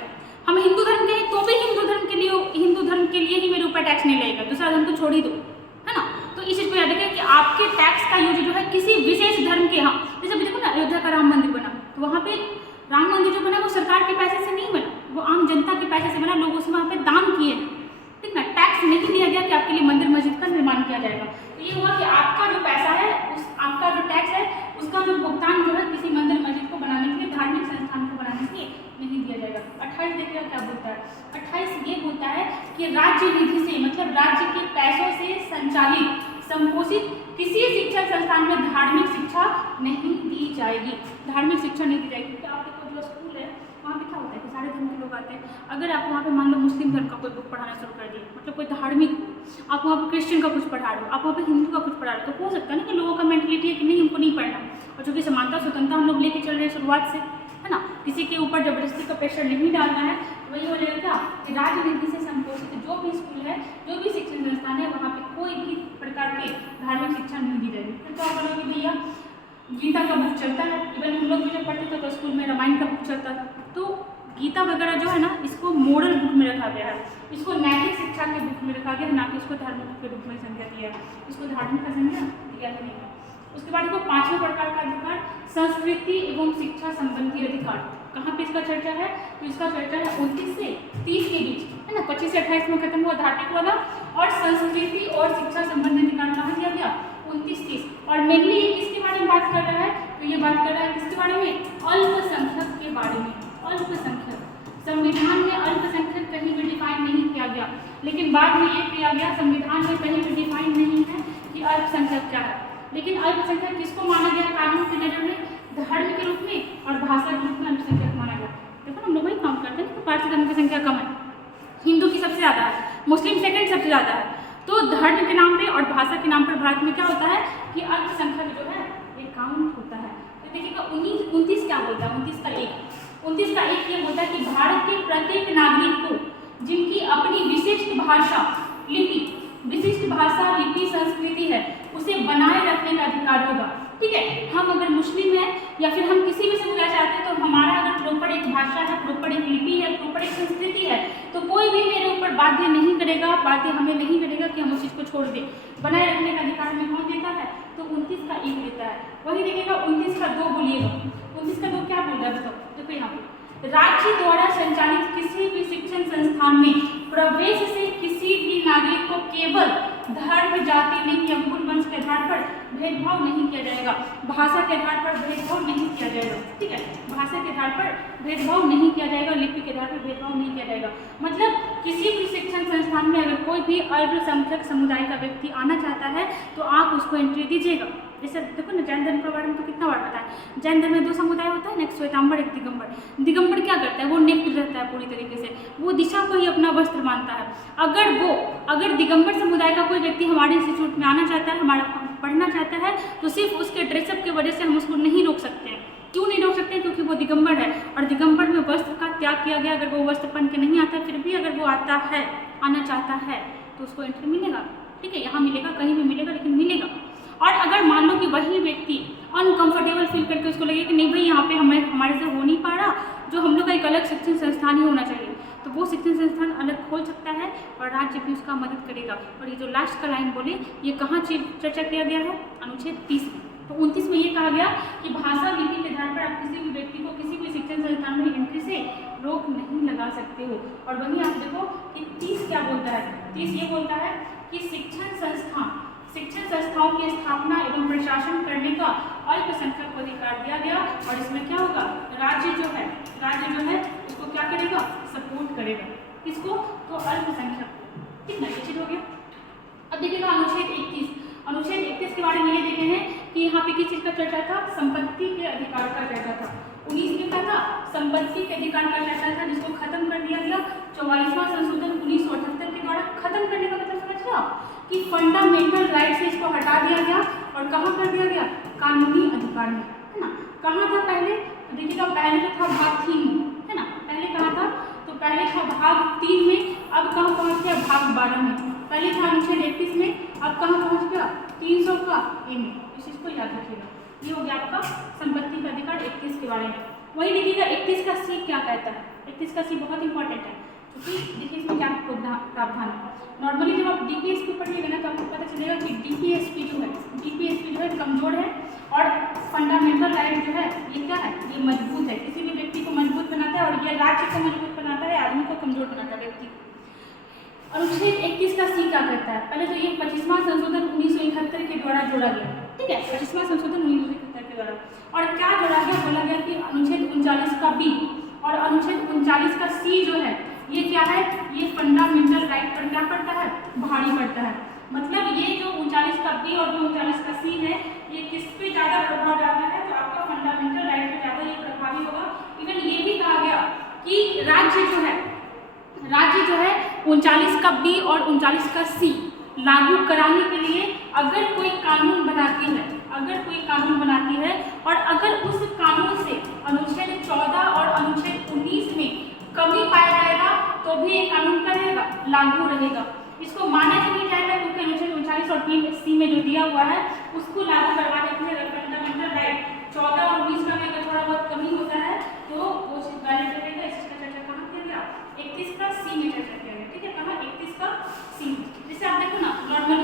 हम हिंदू धर्म के हैं तो भी हिंदू धर्म के लिए ही मेरे ऊपर टैक्स नहीं लगेगा, दूसरा धर्म को छोड़ ही दो, है ना। तो इस चीज़ को याद रखें कि आपके टैक्स का यूज जो है किसी विशेष धर्म के, हाँ जैसे अभी देखो ना अयोध्या का राम मंदिर बना, तो वहाँ पे राम मंदिर जो बना वो सरकार के पैसे से नहीं बना, वो आम जनता के पैसे से बना, लोग उसमें वहाँ पे दान किए, ठीक ना। टैक्स नहीं दिया गया कि आपके लिए मंदिर मस्जिद का निर्माण किया जाएगा। तो ये हुआ कि आपका जो पैसा है, आपका जो टैक्स है, उसका जो भुगतान जो है किसी मंदिर मस्जिद को बनाने के लिए, धार्मिक संस्थान को बनाने के लिए नहीं दिया जाएगा। 28 देखिएगा क्या बोलता है। 28 ये बोलता है कि राज्य निधि से, मतलब राज्य के पैसों से संचालित संपोषित किसी शिक्षण संस्थान में धार्मिक शिक्षा नहीं दी जाएगी। धार्मिक शिक्षा नहीं दी जाएगी क्योंकि आप देखो जो स्कूल है वहाँ पे क्या होता है कि सारे धर्म के लोग आते हैं। अगर आप वहाँ पे मान लो मुस्लिम धर्म का कोई बुक पढ़ाना शुरू कर दिए, मतलब कोई धार्मिक, आप वहाँ पे क्रिश्चियन का कुछ पढ़ा रहे हो, आप वहाँ पे हिंदू का कुछ पढ़ा रहे हो, तो हो सकता है ना कि लोगों का मेंटलिटी है कि नहीं हमको नहीं पढ़ना। और जो कि समानता स्वतंत्रता हम लोग लेके चल रहे हैं शुरुआत से, है ना, किसी के ऊपर जबरदस्ती का प्रेशर नहीं डालना है। वही हो जाएगा क्या कि राजनीति से संपोषित जो भी स्कूल है, जो भी शिक्षण संस्थान है, वहाँ पे कोई भी प्रकार के धार्मिक शिक्षा नहीं दी जाएगी। फिर तो आप बोलोगे भैया गीता का बुक चलता है, इवन हम लोग भी जब पढ़ते थे तो स्कूल में रामायण का बुक चलता था। तो गीता वगैरह जो है ना, इसको मोरल बुक में रखा गया है, इसको नैतिक शिक्षा के बुक में रखा गया है, ना कि इसको धार्मिक के रूप में संज्ञा दिया है। इसको धार्मिक का संज्ञा दिया ही नहीं है। उसके बाद इसको 5वें प्रकार का अधिकार संस्कृति एवं शिक्षा संबंधी अधिकार। कहाँ पे इसका चर्चा है? तो इसका चर्चा है 29 से 30 के बीच, है ना, 25 से 28 में खत्म हुआ धार्मिक वाला। और संस्कृति और शिक्षा संबंधी अधिकार कहाँ दिया गया? 29-30। और मेनली ये किसके बारे में बात कर रहा है? तो ये बात कर रहा है किसके बारे में? अल्पसंख्यक के बारे में। अल्पसंख्यक, संविधान में अल्पसंख्यक कहीं भी डिफाइन नहीं किया गया, लेकिन बाद में ये किया गया संविधान में कहीं भी डिफाइन नहीं है कि अल्पसंख्यक क्या है। लेकिन अल्पसंख्यक किसको माना गया कानून की नज़र में? धर्म के रूप में और भाषा के रूप में अल्पसंख्यक माना गया। देखो हम लोग वही काम करते हैं, तो पारसी धर्म की संख्या कम है, हिंदू की सबसे ज़्यादा है, मुस्लिम सेकंड सबसे ज़्यादा है। तो धर्म के नाम पे और भाषा के नाम पर भारत में क्या होता है कि अल्पसंख्यक जो है ये काउंट होता है। तो देखिएगा 29 क्या बोलता है? 29 का एक ये बोलता है कि भारत के प्रत्येक नागरिक को जिनकी अपनी विशिष्ट भाषा लिपि संस्कृति है उसे बनाए रखने का अधिकार होगा। ठीक है, हम अगर मुस्लिम हैं या फिर हम किसी भी समुदाय से आते हैं, तो हमारा अगर प्रॉपर एक भाषा है, प्रॉपर एक लिपि है, प्रॉपर एक संस्कृति है, तो कोई भी मेरे ऊपर बाध्य नहीं करेगा, बाध्य हमें नहीं करेगा कि हम उस चीज़ को छोड़ दें। बनाए रखने का अधिकार हमें कौन देता है? तो 29 का 1 देता है। वही देखिएगा 29 का 2 बोलिएगा। 29 का 2 क्या बोल रहा है बताओ? देखो यहाँ पे राज्य द्वारा संचालित किसी भी शिक्षण संस्थान में प्रवेश से किसी भी नागरिक को केवल धर्म, जाति, लिंग या कुल वंश के आधार पर भेदभाव नहीं किया जाएगा, भाषा के आधार पर भेदभाव नहीं किया जाएगा। ठीक है, भाषा के आधार पर भेदभाव नहीं किया जाएगा, लिपि के आधार पर भेदभाव नहीं किया जाएगा। मतलब किसी भी शिक्षण संस्थान में अगर कोई भी अल्पसंख्यक समुदाय का व्यक्ति आना चाहता है तो आप उसको एंट्री दीजिएगा। जैसे देखो ना, जैन धर्म के बारे में तो कितना बार पता है। जैन धर्म में 2 समुदाय होता है, एक श्वेतांबर, एक दिगंबर। दिगंबर क्या करता है? वो नेक्ड रहता है पूरी तरीके से, वो दिशा को ही अपना वस्त्र मानता है। अगर दिगंबर समुदाय का कोई व्यक्ति हमारे इंस्टीट्यूट में आना चाहता है, हमारा पढ़ना चाहता है, तो सिर्फ उसके ड्रेसअप की वजह से हम उसको नहीं रोक सकते हैं। क्यों नहीं रोक सकते? क्योंकि वो दिगंबर है और दिगंबर में वस्त्र का त्याग किया गया। अगर वो वस्त्र पहन के नहीं आता, फिर भी अगर वो आना चाहता है तो उसको एंट्री मिलेगा। ठीक है, यहाँ मिलेगा, कहीं भी मिलेगा, लेकिन मिलेगा। और अगर मान लो कि वही व्यक्ति अनकंफर्टेबल फील करके उसको लगे कि नहीं भाई यहाँ पे हमारे से हो नहीं पा रहा, जो हम लोग का एक अलग शिक्षण संस्थान ही होना चाहिए, तो वो शिक्षण संस्थान अलग खोल सकता है और राज्य भी उसका मदद करेगा। और ये जो लास्ट का लाइन बोले, ये कहाँ चर्चा किया गया है? अनुच्छेद 30 में। तो 29 में ये कहा गया कि भाषा लिपि के आधार पर आप किसी भी व्यक्ति को किसी भी शिक्षण संस्थान में एंट्री से रोक नहीं लगा सकते हो। और वहीं आप देखो कि 30 क्या बोलता है? 30 ये बोलता है कि शिक्षण संस्थाओं की स्थापना एवं प्रशासन करने का अल्पसंख्यक को अधिकार दिया गया। और इसमें क्या होगा? राज्य जो है उसको क्या करेगा? सपोर्ट करेगा। किसको? तो अल्पसंख्यक को। ठीक ना, ये चीज हो गया। अब देखिएगा अनुच्छेद 31 के बारे में ये देखे हैं कि यहाँ पे किस चीज का चर्चा था? संपत्ति के अधिकार का चर्चा था। 19 में क्या था? संपत्ति के अधिकार का चर्चा था, जिसको खत्म कर दिया गया 44वां संशोधन 1978 के द्वारा। खत्म करने का मतलब समझ गया कि फंडामेंटल राइट से इसको हटा दिया गया और कहाँ कर दिया गया? कानूनी अधिकार में, है ना। कहाँ था पहले? देखिएगा पहले तो था भाग 3 में, है ना। पहले कहाँ था? तो पहले था भाग 3 में, अब कहाँ पहुँच गया? भाग 12 में। पहले था अनुच्छेद 31 में, अब कहाँ पहुँच गया? 300 का ए में। इस चीज़ को याद रखिएगा। ये हो गया आपका संपत्ति का अधिकार 31 के बारे में। वही देखिएगा 31 का सी क्या कहता है? 31 का सी बहुत इंपॉर्टेंट है, क्योंकि देखिए इसमें क्या प्रावधान है। नॉर्मली जब आप डीपीएसपी पढ़िएगा ना, तो आपको पता चलेगा कि डीपीएसपी जो है कमजोर है और फंडामेंटल राइट जो है ये क्या है? ये मजबूत है। किसी भी व्यक्ति को मजबूत बनाता है और ये राज्य को मजबूत बनाता है, आदमी को कमजोर बनाता है व्यक्ति। अनुच्छेद 31 का सी क्या कहता है? पहले तो ये 25वां संशोधन 1971 के द्वारा जोड़ा गया। ठीक है, 25वां संशोधन 1971 के द्वारा। और क्या जोड़ा गया? बोला गया कि अनुच्छेद 39 का बी और अनुच्छेद 39 का सी जो है ये क्या है? ये फंडामेंटल राइट पर क्या पड़ता है? भारी पड़ता है। मतलब ये जो 39 का बी और जो 39 का सी है, ये किस पे ज़्यादा प्रभाव डालता है? तो आपका फंडामेंटल राइट पे ज़्यादा ये प्रभावी होगा। इवन ये भी कहा गया कि राज्य जो है 39 का बी और 39 का सी लागू कराने के लिए अगर कोई कानून बनाती है, अगर कोई कानून बनाती है और अगर उस कानून से अनुच्छेद 14 और अनुच्छेद 19 में कमी पाया जाएगा तो भी ये कानून क्या रहेगा, लागू रहेगा। इसको माना ही नहीं जाएगा क्योंकि अनुच्छेद 39 और 3C में जो दिया हुआ है उसको लागू करवा देते हैं। फंडामेंटल राइट 14 और 20 में अगर थोड़ा बहुत कमी होता है तो वो वैलिड रहेगा। इसका चर्चा कहाँ किया गया, 31 का C में चर्चा किया गया। ठीक है, कहाँ 31 का C। जैसे आप देखो ना, नॉर्मली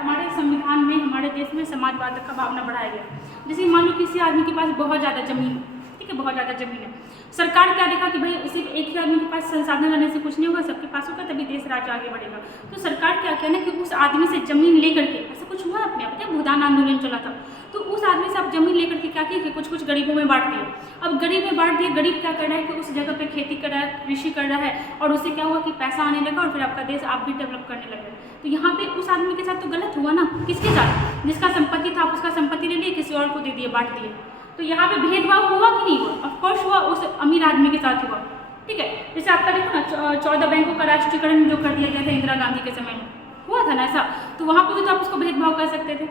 हमारे संविधान में, हमारे देश में समाजवाद का भावना बढ़ाया गया। जैसे मान लो किसी आदमी के पास बहुत ज़्यादा जमीन है, ठीक है, बहुत ज़्यादा जमीन है, सरकार क्या देखा कि भाई सिर्फ एक ही आदमी के पास संसाधन रहने से कुछ नहीं होगा, सबके पास होगा तभी देश राज्य आगे बढ़ेगा। तो सरकार क्या कहना कि उस आदमी से जमीन लेकर के, ऐसा कुछ हुआ अपने आप, भूदान आंदोलन चला था, तो उस आदमी से आप जमीन लेकर के क्या किए कि कुछ कुछ गरीबों में बांट दिए। अब गरीब में बांट दिए, गरीब क्या कर रहा है कि उस जगह पे खेती कर रहा है, कृषि कर रहा है, और उससे क्या हुआ कि पैसा आने लगा और फिर आपका देश आप भी डेवलप करने लगे। तो यहाँ पे उस आदमी के साथ तो गलत हुआ ना, किसके साथ, जिसका संपत्ति था उसका संपत्ति ले लिए, किसी और को दे दिए, बांट दिए। तो यहाँ पे भेदभाव हुआ कि नहीं हुआ, ऑफकोर्स हुआ, उस अमीर आदमी के साथ हुआ। ठीक है, जैसे आपका देखो ना 14 बैंकों का राष्ट्रीयकरण जो कर दिया गया था इंदिरा गांधी के समय में, हुआ था ना ऐसा, तो वहाँ पे भी तो आप उसको भेदभाव कर सकते थे।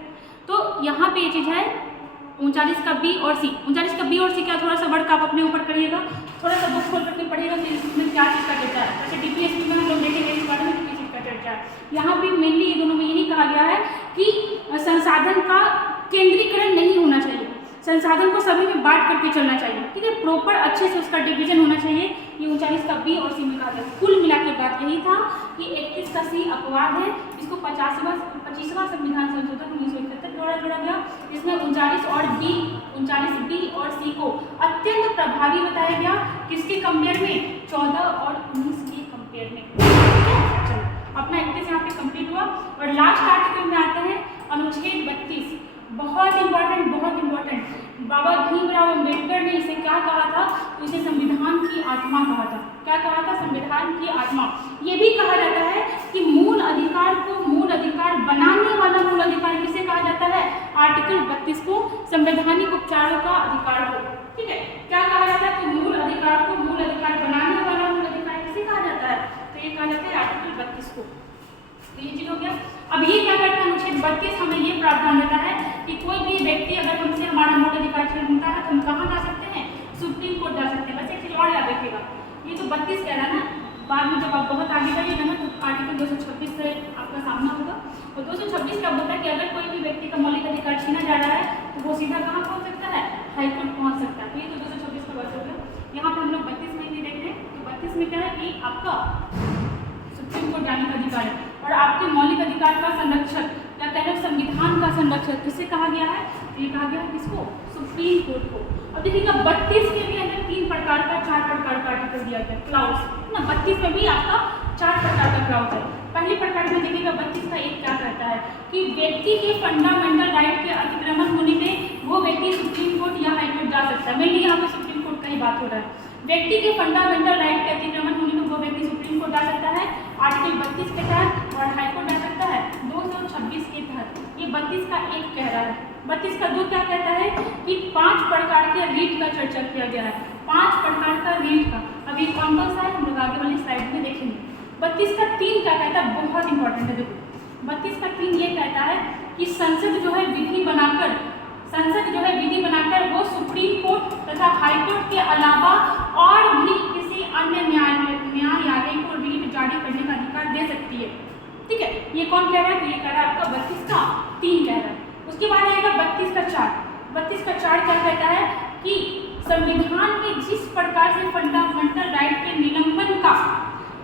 तो यहाँ पे ये चीज़ है 39 का B और C। 39 का B और C क्या, थोड़ा सा वर्क आप अपने ऊपर करिएगा, थोड़ा सा बुक खोल करके पढ़िएगा कि इसमें क्या चीज़ का चर्चा है। जैसे DPSP में हम लोग देखेंगे इस बारे में किस चीज़ का चर्चा है। यहाँ पे मेनली ये दोनों में यही कहा गया है कि संसाधन का केंद्रीकरण नहीं होना चाहिए, संसाधन को सभी में बांट करके चलना चाहिए। ठीक है, प्रॉपर अच्छे से उसका डिवीजन होना चाहिए। ये 39 का B और C में कहा गया। कुल मिला के बात यही था कि 31 का C अपवाद है, इसको 25वां संविधान संशोधन 1971 द्वारा जोड़ा गया, जिसमें 39 B और C को अत्यंत प्रभावी बताया गया। किसके कंपेयर में, 14 और 19 के कंपेयर में। ठीक है, चलो अपना 31 यहाँ पे कंप्लीट हुआ और लास्ट आर्टिकल में आते हैं अनुच्छेद 32। बहुत इंपॉर्टेंट। बाबा भीमराव अम्बेडकर ने इसे क्या कहा था, तो इसे संविधान की आत्मा कहा था। क्या कहा था, संविधान की आत्मा। ये भी कहा जाता है कि मूल अधिकार को मूल अधिकार बनाने वाला मूल अधिकार किसे कहा जाता है, आर्टिकल 32 को, संवैधानिक उपचारों का अधिकार को। ठीक है, क्या कहा जाता है, तो मूल अधिकार को मूल अधिकार बनाने वाला मूल अधिकार किसे कहा जाता है, तो ये कहा जाता है आर्टिकल 32 को। तो ये चीज हो गया। अब ये क्या करता है, अनुच्छेद 32 हमें ये प्रावधान देता है कि कोई भी व्यक्ति अगर हमसे हमारा मूल अधिकार छीन होता है तो हम कहाँ जा सकते हैं, सुप्रीम कोर्ट जा सकते हैं। बस एक चीज और याद रखिएगा, ये तो 32 कह रहा है ना, बाद में जब आप बहुत आगे बढ़िएगा ना तो आर्टिकल 226 से आपका सामना होगा। और 226 क्या बोलता है कि अगर कोई भी व्यक्ति का मौलिक अधिकार छीना जा रहा है तो वो सीधा कहाँ पहुँच सकता है, हाईकोर्ट पहुँच सकता है। तो ये तो 226 का बात हो गया। यहाँ पर हम लोग 32 में नहीं देख रहे हैं, तो 32 में क्या है कि आपका सुप्रीम कोर्ट जाने का अधिकार है और आपके मौलिक अधिकार का संरक्षक, क्या कह रहे हैं, संविधान का संरक्षक किसे कहा गया है, ये कहा गया है किसको, सुप्रीम कोर्ट को। अब देखिएगा 32 के भी अंदर 3 प्रकार का 4 प्रकार का आर्टिकल दिया गया, क्लाउज ना, 32 में भी आपका 4 प्रकार का क्लाउज है। पहले प्रकार में देखिएगा 32 का एक क्या कहता है कि व्यक्ति के फंडामेंटल राइट के अतिक्रमण होने में वो व्यक्ति सुप्रीम कोर्ट या हाईकोर्ट जा सकता है। मेनली यहाँ पे सुप्रीम कोर्ट का ही बात हो रहा है। व्यक्ति के फंडामेंटल राइट के अतिक्रमण होने में वो व्यक्ति सुप्रीम कोर्ट जा सकता है आर्टिकल 32 के तहत, और हाईकोर्ट जा सकता है 226 के तहत। ये 32 का एक कह रहा है। 32 का 2 क्या कहता है कि 5 प्रकार के रीट का चर्चा किया गया है, 5 प्रकार का रीट का। अभी कौन सा है हम लोग आगे वाली स्लाइड में देखेंगे। 32 का 3 क्या कहता है, बहुत इंपॉर्टेंट है, देखो 32 का 3 ये कहता है कि संसद जो है विधि बनाकर वो सुप्रीम कोर्ट तथा हाई कोर्ट के अलावा और भी किसी अन्य न्यायालय को रीट जारी करने का अधिकार दे सकती है। ठीक है, ये कौन कह रहा है, तो ये कह रहा है आपका 32 का 3 कह रहा है। उसके बाद आएगा 32 का 4। 32 का 4 क्या कहता है कि संविधान में जिस प्रकार से फंडामेंटल राइट के निलंबन का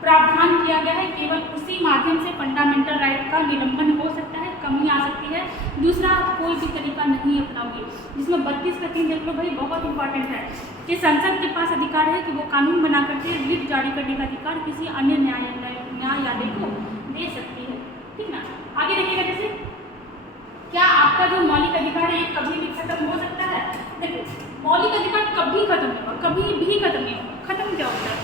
प्रावधान किया गया है, केवल उसी माध्यम से फंडामेंटल राइट का निलंबन हो सकता है, कमी आ सकती है, दूसरा कोई भी तरीका नहीं अपनाओगे। जिसमें 32 का 3 देख लो भाई, बहुत इंपॉर्टेंट है कि संसद के पास अधिकार है कि वो कानून बना करके रीट जारी करने का अधिकार किसी अन्य न्यायालय को दे सकती है। ठीक ना, आगे देखिएगा, जैसे क्या आपका जो मौलिक अधिकार है ये कभी भी खत्म हो सकता है। देखो मौलिक अधिकार कभी खत्म नहीं होगा, कभी भी खत्म नहीं होगा। खत्म क्या होता है,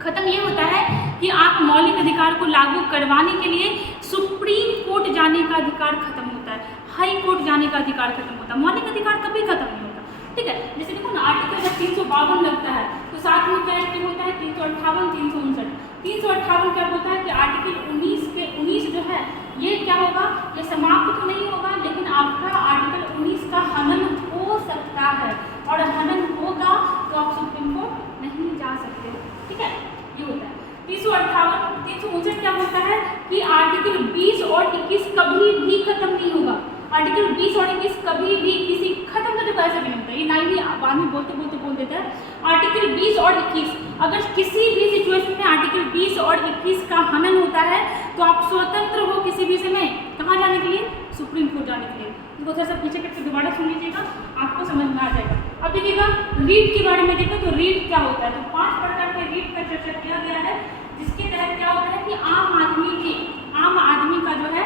खत्म ये होता है कि आप मौलिक अधिकार को लागू करवाने के लिए सुप्रीम कोर्ट जाने का अधिकार खत्म होता है, हाई कोर्ट जाने का अधिकार खत्म होता है। मौलिक अधिकार कभी खत्म नहीं होता। ठीक है, जैसे देखो ना आर्टिकल जब 352 लगता है तो साथ में क्या एक्टिव होता है 358, 359। 358 क्या होता है कि आर्टिकल 19 जो है ये क्या होगा, ये समाप्त तो नहीं होगा, लेकिन आपका आर्टिकल 19 का हनन हो सकता है, और हनन होगा तो आप सुप्रीम कोर्ट नहीं जा सकते। ठीक है, ये होता है। 358 क्या होता है कि आर्टिकल 20 और 21 कभी भी खत्म नहीं होगा। आर्टिकल 20 और 21 कभी भी किसी खत्म करने को ऐसा भी नहीं होता, ये ना ही आदमी बोलते बोलते बोल देता है। आर्टिकल 20 और 21 अगर किसी भी सिचुएशन में आर्टिकल 20 और 21 का हनन होता है तो आप स्वतंत्र हो किसी भी समय कहाँ जाने के लिए, सुप्रीम कोर्ट जाने के लिए। इसको थोड़ा सा पीछे करके दोबारा सुन लीजिएगा, आपको समझ में आ जाएगा। अब देखिएगा रीट के बारे में देखो तो रीट क्या होता है, तो 5 प्रकार के रीट का चर्चा किया गया है, जिसके तहत क्या होता है कि आम आदमी का जो है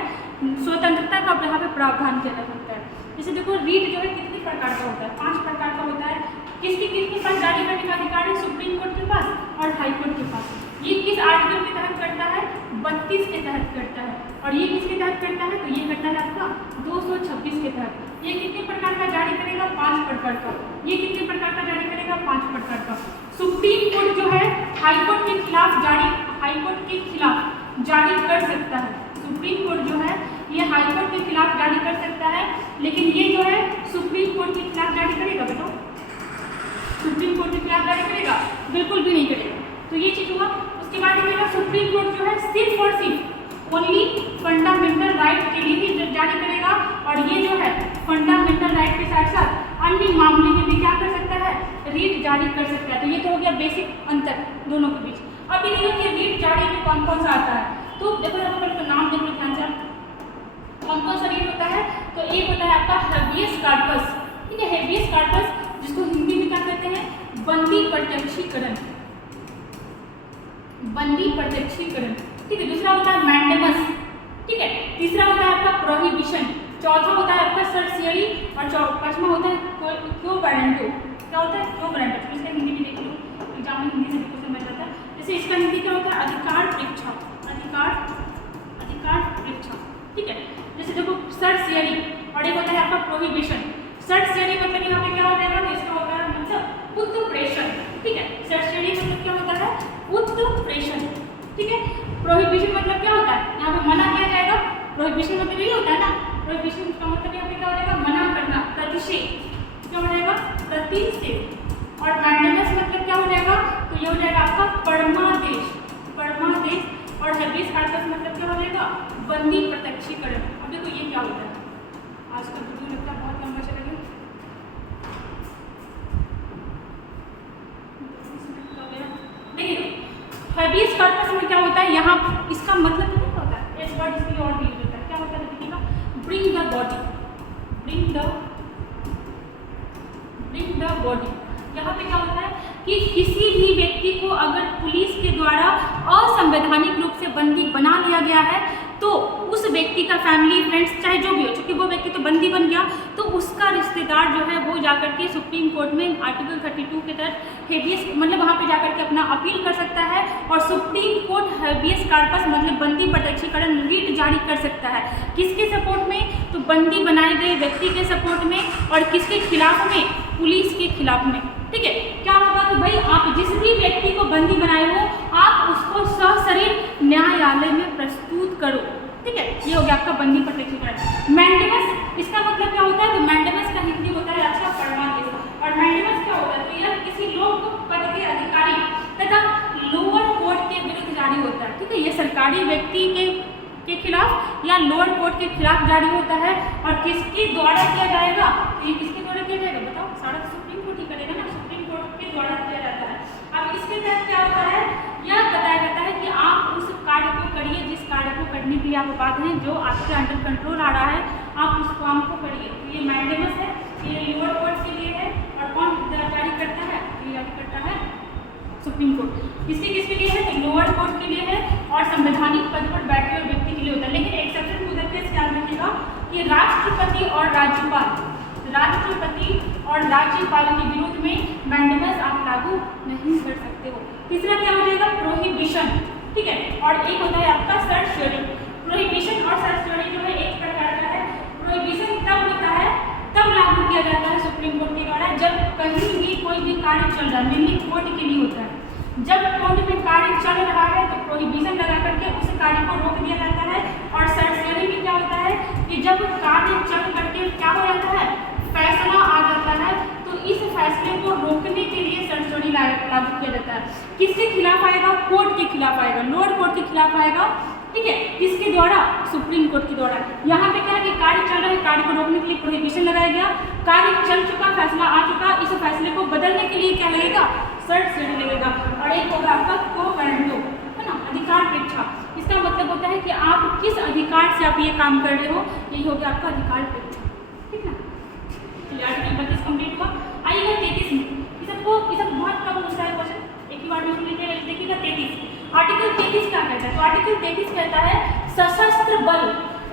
स्वतंत्रता का यहाँ पे प्रावधान किया जाता है। जैसे देखो रीट जो है कितने प्रकार का होता है, 5 प्रकार का होता है। किसके पास जारी करने का अधिकार है, सुप्रीम कोर्ट के पास और हाई कोर्ट के पास। ये किस आर्टिकल के तहत करता है, 32 के तहत करता है। और ये किसके तहत करता है, तो ये करता है आपका 226 के तहत। ये कितने प्रकार का जारी करेगा, 5 प्रकार का। ये कितने प्रकार का जारी करेगा, 5 प्रकार का। सुप्रीम कोर्ट जो है हाई कोर्ट के खिलाफ जारी कर सकता है। सुप्रीम कोर्ट जो है ये हाई कोर्ट के खिलाफ जारी कर सकता है, लेकिन ये जो है सुप्रीम कोर्ट के खिलाफ जारी करेगा, बताओ सुप्रीम कोर्ट के खिलाफ जारी करेगा, बिल्कुल भी नहीं करेगा। तो ये चीज हुआ। उसके बाद देखिएगा सुप्रीम कोर्ट जो है सिर्फ और सिर्फ ओनली फंडामेंटल राइट के लिए ही जारी करेगा, और ये जो है फंडामेंटल राइट के साथ साथ अन्य मामले में भी क्या कर सकता है, रीट जारी कर सकता है। तो ये तो हो गया बेसिक अंतर दोनों के बीच। अब देखिएगा कि रीट जारी में कौन कौन सा आता है, तो देखो यहाँ पर तो नाम देख लो ध्यान से, कौन कौन सा रीट होता है। तो एक होता है आपका हेबियस कॉर्पस, ठीक है, हेबियस कॉर्पस जिसको हिंदी में क्या कहते हैं, बंदी प्रत्यक्षीकरण, बंदी प्रत्यक्षीकरण, ठीक है। दूसरा होता है मैंडेमस, ठीक है। तीसरा होता है आपका प्रोहिबिशन, चौथा होता है आपका सर्सियरी, और पांचवा होता है क्यो वारंटो। क्या होता है क्यो वारंटो, इसका हिंदी में देख लो, एग्जाम में हिंदी से क्वेश्चन बन जाता है। जैसे इसका हिंदी क्या होता है, अधिकार परीक्षा, अधिकार परीक्षा, ठीक है। जैसे देखो सर्सियरी, और एक होता है आपका प्रोहिबिशन। सर्सियरी मतलब यहाँ पे क्या हो जाएगा, तो इसका होता है मतलब उत्प्रेषण, ठीक है। सर्सियरी मतलब क्या होता है, उत्प्रेषण, ठीक है। प्रोहिबिशन मतलब क्या होता है, यहाँ पे मना किया जाएगा। प्रोहिबिशन मतलब यही होता है ना, प्रोहिबिशन का मतलब यहाँ पे क्या हो जाएगा, मना करना, प्रतिषेध, क्या हो जाएगा, प्रतिषेध। और मैंडेमस मतलब क्या हो जाएगा, तो ये हो जाएगा आपका परमादेश, और हेबियस कॉर्पस मतलब क्या हो जाएगा, बंदी प्रत्यक्षीकरण। अब देखो ये क्या होता है, आज का वीडियो लगता है बहुत लंबा चलेगा, देखिए हेबियस कॉर्पस में क्या होता है, यहाँ इसका मतलब क्या होता है, इस वर्ड इसकी और भी यूज होता है, क्या होता है देखिएगा, ब्रिंग द बॉडी। यहाँ पे क्या होता है कि किसी भी व्यक्ति को अगर पुलिस के द्वारा असंवैधानिक रूप से बंदी बना लिया गया है, तो उस व्यक्ति का फैमिली फ्रेंड्स चाहे जो भी हो, चूंकि वो व्यक्ति तो बंदी बन गया, तो उसका रिश्तेदार जो है वो जाकर के सुप्रीम कोर्ट में आर्टिकल 32 के तहत हेबियस मतलब वहाँ पे जाकर के अपना अपील कर सकता है, और सुप्रीम कोर्ट हेबियस कॉर्पस मतलब बंदी प्रत्यक्षीकरण रीट जारी कर सकता है। किसके सपोर्ट में, तो बंदी बनाए गए व्यक्ति के सपोर्ट में, और किसके खिलाफ में, पुलिस के खिलाफ में, ठीक है। क्या होगा कि भाई आप जिस भी व्यक्ति को बंदी बनाए हो, आप उसको सशरीर न्यायालय में प्रस्तुत करो, ठीक है। ये हो गया आपका बंदी प्रत्यक्षीकरण। मैंडेमस इसका मतलब क्या होता है, तो मैंडेमस का हिंदी होता है आपका परमादेश। और मैंडेमस क्या होता है, तो यह किसी लोक पद के अधिकारी तथा लोअर कोर्ट के विरुद्ध जारी होता है, ठीक है। ये सरकारी व्यक्ति के खिलाफ या लोअर कोर्ट के खिलाफ जारी होता है, और किसके द्वारा किया जाएगा, ये किसके द्वारा किया जाएगा, बताओ, सारा सुप्रीम कोर्ट ही करेगा ना, सुप्रीम कोर्ट के द्वारा किया जाता है। अब इसके तहत क्या होता है, यह बताया जाता है कि आप उस कार्य को करिए जिस कार्य को करने के लिए आप बात हैं, जो आपके अंडर कंट्रोल आ रहा है, आप उस काम को करिए। तो ये मैंडेमस है, ये लोअर कोर्ट के लिए है, और कौन जारी करता है, ये जारी करता है सुप्रीम कोर्ट। किसके लिए है, तो लोअर कोर्ट के लिए है, और संवैधानिक पद पर बैठे हुए व्यक्ति के लिए होता है। लेकिन एक्सेप्शन उधर के ध्यान रखिएगा कि राष्ट्रपति और राज्यपाल के विरुद्ध में मैंडेमस आप लागू नहीं कर सकते हो। तीसरा क्या हो जाएगा, प्रोहिबिशन, ठीक है। और एक होता है आपका सर्शियरी। प्रोहिबिशन और सर्शियरी जो है एक प्रकार का है। प्रोहिबिशन तब होता है, तब लागू किया जाता है सुप्रीम कोर्ट के द्वारा, जब कहीं भी कोई भी कार्य चल रहा है, मेनली कोर्ट के लिए होता है। जब कोर्ट में कार्य चल रहा है तो प्रोहिबिशन लगा करके उस कार्य को रोक दिया जाता है। और सर्सरी में क्या होता है कि जब कार्य चल करके क्या हो जाता है, फैसला आ जाता है, तो इस फैसले को रोकने के लिए सर्सरी लागू किया जाता है। किसके खिलाफ आएगा? कोर्ट के खिलाफ आएगा, लोअर कोर्ट के खिलाफ आएगा। ठीक है, किसके द्वारा? सुप्रीम कोर्ट के द्वारा। यहाँ पे क्या है कि कार्य चल रहा है, कार्य को रोकने के लिए प्रोहिबिशन लगाया गया, कार्य चल चुका, फैसला आ चुका, इस फैसले को बदलने के लिए क्या लगेगा? सर्सरी लगेगा। और एक होगा आपका को वैरेंटो, है ना, अधिकार पेक्षा। इसका मतलब होता है कि आप किस अधिकार से आप ये काम कर रहे हो, यही हो गया आपका अधिकार पेक्षा। ठीक है, चलिए आर्टिकल 32 कंप्लीट हुआ। आइएगा 33 में, ये सब बहुत कम पूछता है क्वेश्चन, एक ही बार में सुन लीजिएगा। देखिएगा 33, आर्टिकल 33 क्या कहता है? तो आर्टिकल 33 कहता है सशस्त्र बल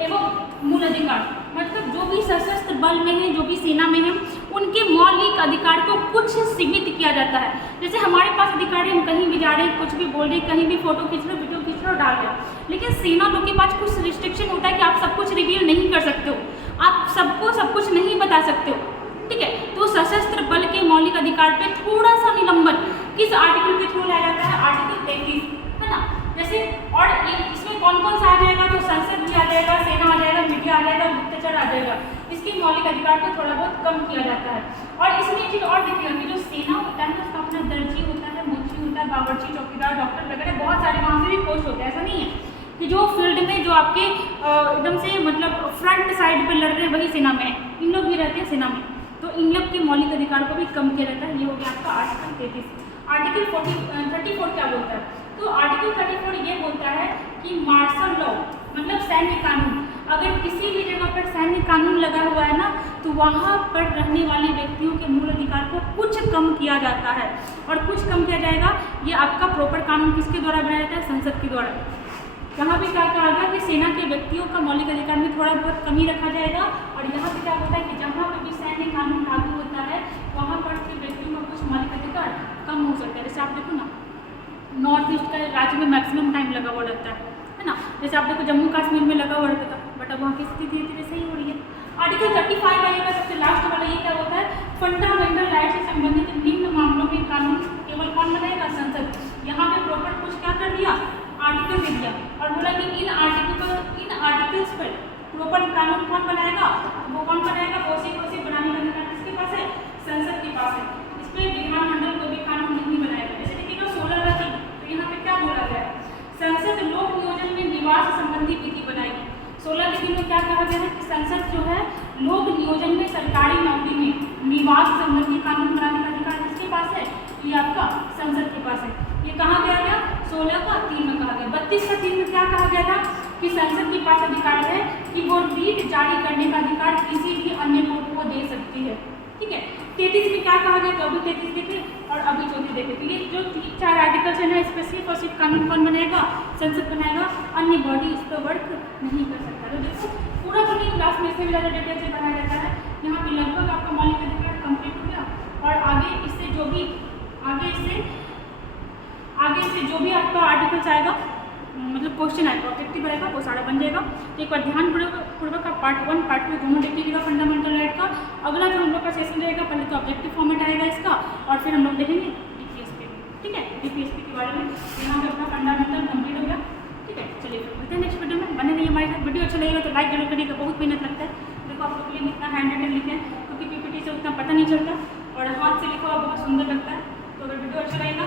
एवं मूल अधिकार। मतलब जो भी सशस्त्र बल में है, जो भी सेना में है, उनके मौलिक अधिकार को कुछ सीमित किया जाता है। जैसे हमारे पास अधिकार है, हम कहीं भी जा रहे हैं, कुछ भी बोल रहे हैं, कहीं भी फोटो खींच रहे हो, वीडियो खींच रहे हो, डाल रहे हो। लेकिन सेना लोग के पास कुछ रिस्ट्रिक्शन होता है कि आप सब कुछ रिवील नहीं कर सकते हो, आप सबको सब कुछ नहीं बता सकते हो। ठीक है, तो सशस्त्र बल के मौलिक अधिकार पे थोड़ा सा निलंबन किस आर्टिकल के थ्रू लाया जाता है? आर्टिकल 33, है ना। जैसे और इसमें कौन कौन सा आ जाएगा? तो संसद भी आ जाएगा, सेना आ जाएगा, मीडिया आ जाएगा, गुप्तचर आ जाएगा। इसके मौलिक अधिकार को थोड़ा बहुत कम किया जाता है। और इसमें एक चीज़ और देखिएगा कि जो सेना होता है ना, उसका अपना दर्जी होता है, मुंशी होता है, बावर्ची, चौकीदार, डॉक्टर वगैरह बहुत सारे वहाँ पे भी पोस्ट होते हैं। ऐसा नहीं है कि जो फील्ड में जो आपके एकदम से मतलब फ्रंट साइड पर लड़ रहे हैं वही सेना में है, इन लोग भी रहते हैं सेना में। तो इन लोग के मौलिक अधिकार को भी कम किया जाता है। ये हो गया आपका आर्टिकल 33। आर्टिकल 34 क्या बोलता है? तो आर्टिकल 34 ये बोलता है कि मार्शल लॉ मतलब सैन्य कानून, अगर किसी भी जगह पर सैन्य कानून लगा हुआ है ना, तो वहाँ पर रहने वाले व्यक्तियों के मूल अधिकार को कुछ कम किया जाता है। और कुछ कम किया जाएगा, ये आपका प्रॉपर कानून किसके द्वारा बनाया जाता है? संसद के द्वारा। यहाँ पे क्या कहा गया कि सेना के व्यक्तियों का मौलिक अधिकार में थोड़ा बहुत कमी रखा जाएगा। और यहाँ पे क्या होता है कि जहाँ पे भी सैन्य कानून लागू होता है, वहाँ पर के व्यक्तियों का कुछ मौलिक अधिकार कम हो सकता है। जैसे आप देखो ना, नॉर्थ ईस्ट का राज्य में मैक्सिमम टाइम लगा हुआ रहता है ना। जैसे आप देखो जम्मू कश्मीर में लगा हुआ रहता था, बट अब वहाँ की स्थिति धीरे धीरे सही हो रही है। आर्टिकल 35 आएगा, सबसे लास्ट वाला ये क्या होता है? फंडामेंटल राइट से संबंधित निम्न मामलों में कानून केवल कौन बनाएगा? संसद। यहाँ पे प्रॉपर कुछ क्या कर दिया? आर्टिकल दे दिया और बोला कि इन आर्टिकल्स पर प्रॉपर कानून कौन बनाएगा? वो कौन बनाएगा? कोसी बनाने का अधिकार किसके पास है? संसद के पास है। इस पर विधानमंडल को भी कानून नहीं बनाएगा। जैसे देखिएगा 16 रखी, तो यहाँ पे क्या बोला गया? संसद लोक नियोजन में निवास संबंधी विधि बनाएगी। 16 विधि में क्या कहा गया है कि संसद जो है लोक नियोजन में सरकारी नौकरी में निवास संबंधी कानून बनाने का अधिकार किसके पास है? ये आपका संसद के पास है। ये कहाँ गया गया? 16 का 3 में कहा गया। 32 का 3 में क्या कहा गया था कि संसद के पास अधिकार है कि वो रीट जारी करने का अधिकार किसी भी अन्य कोर्ट को दे सकती है। ठीक है, 33 में क्या कहा गया? तो अभी 33 देखे और अभी 34 देखे। तो ये जो 3-4 आर्टिकल्स है ना, इस पर सिर्फ और सिर्फ कानून कौन बनाएगा? संसद बनाएगा, अन्य बॉडी इस पर वर्क नहीं कर सकता। तो देखो पूरा पूरी क्लास में इससे भी ज़्यादा डिटेल से पढ़ाया जाता है। यहाँ पे लगभग आपका मौलिक अधिकार कंप्लीट हो गया। और आगे इससे जो भी आपका आर्टिकल्स आएगा, मतलब क्वेश्चन आएगा, ऑब्जेक्टिव रहेगा, वो सारा बन जाएगा। तो एक बार ध्यानपूर्वक आप पार्ट 1 पार्ट 2 दोनों देखिएगा फंडामेंटल राइट का। अगला जो हम लोग का सेशन रहेगा, पहले तो ऑब्जेक्टिव फॉर्मेट आएगा इसका, और फिर हम लोग देखेंगे डीपीएसपी। ठीक है, डीपीएसपी के बारे में यहाँ पे अपना फंडामेंटल कंप्लीट हो गया। ठीक है, चलिए फिर मिलते हैं नेक्स्ट वीडियो में। बने रहिए हमारे साथ। वीडियो अच्छा लगेगा तो लाइक जरूर करिएगा, बहुत मेहनत लगता है। देखो आप लोग के लिए इतना हैंड राइटिंग लिखे हैं, क्योंकि पीपीटी से उतना पता नहीं चलता और हाथ से लिखा हुआ बहुत सुंदर लगता है। तो अगर वीडियो अच्छा लगेगा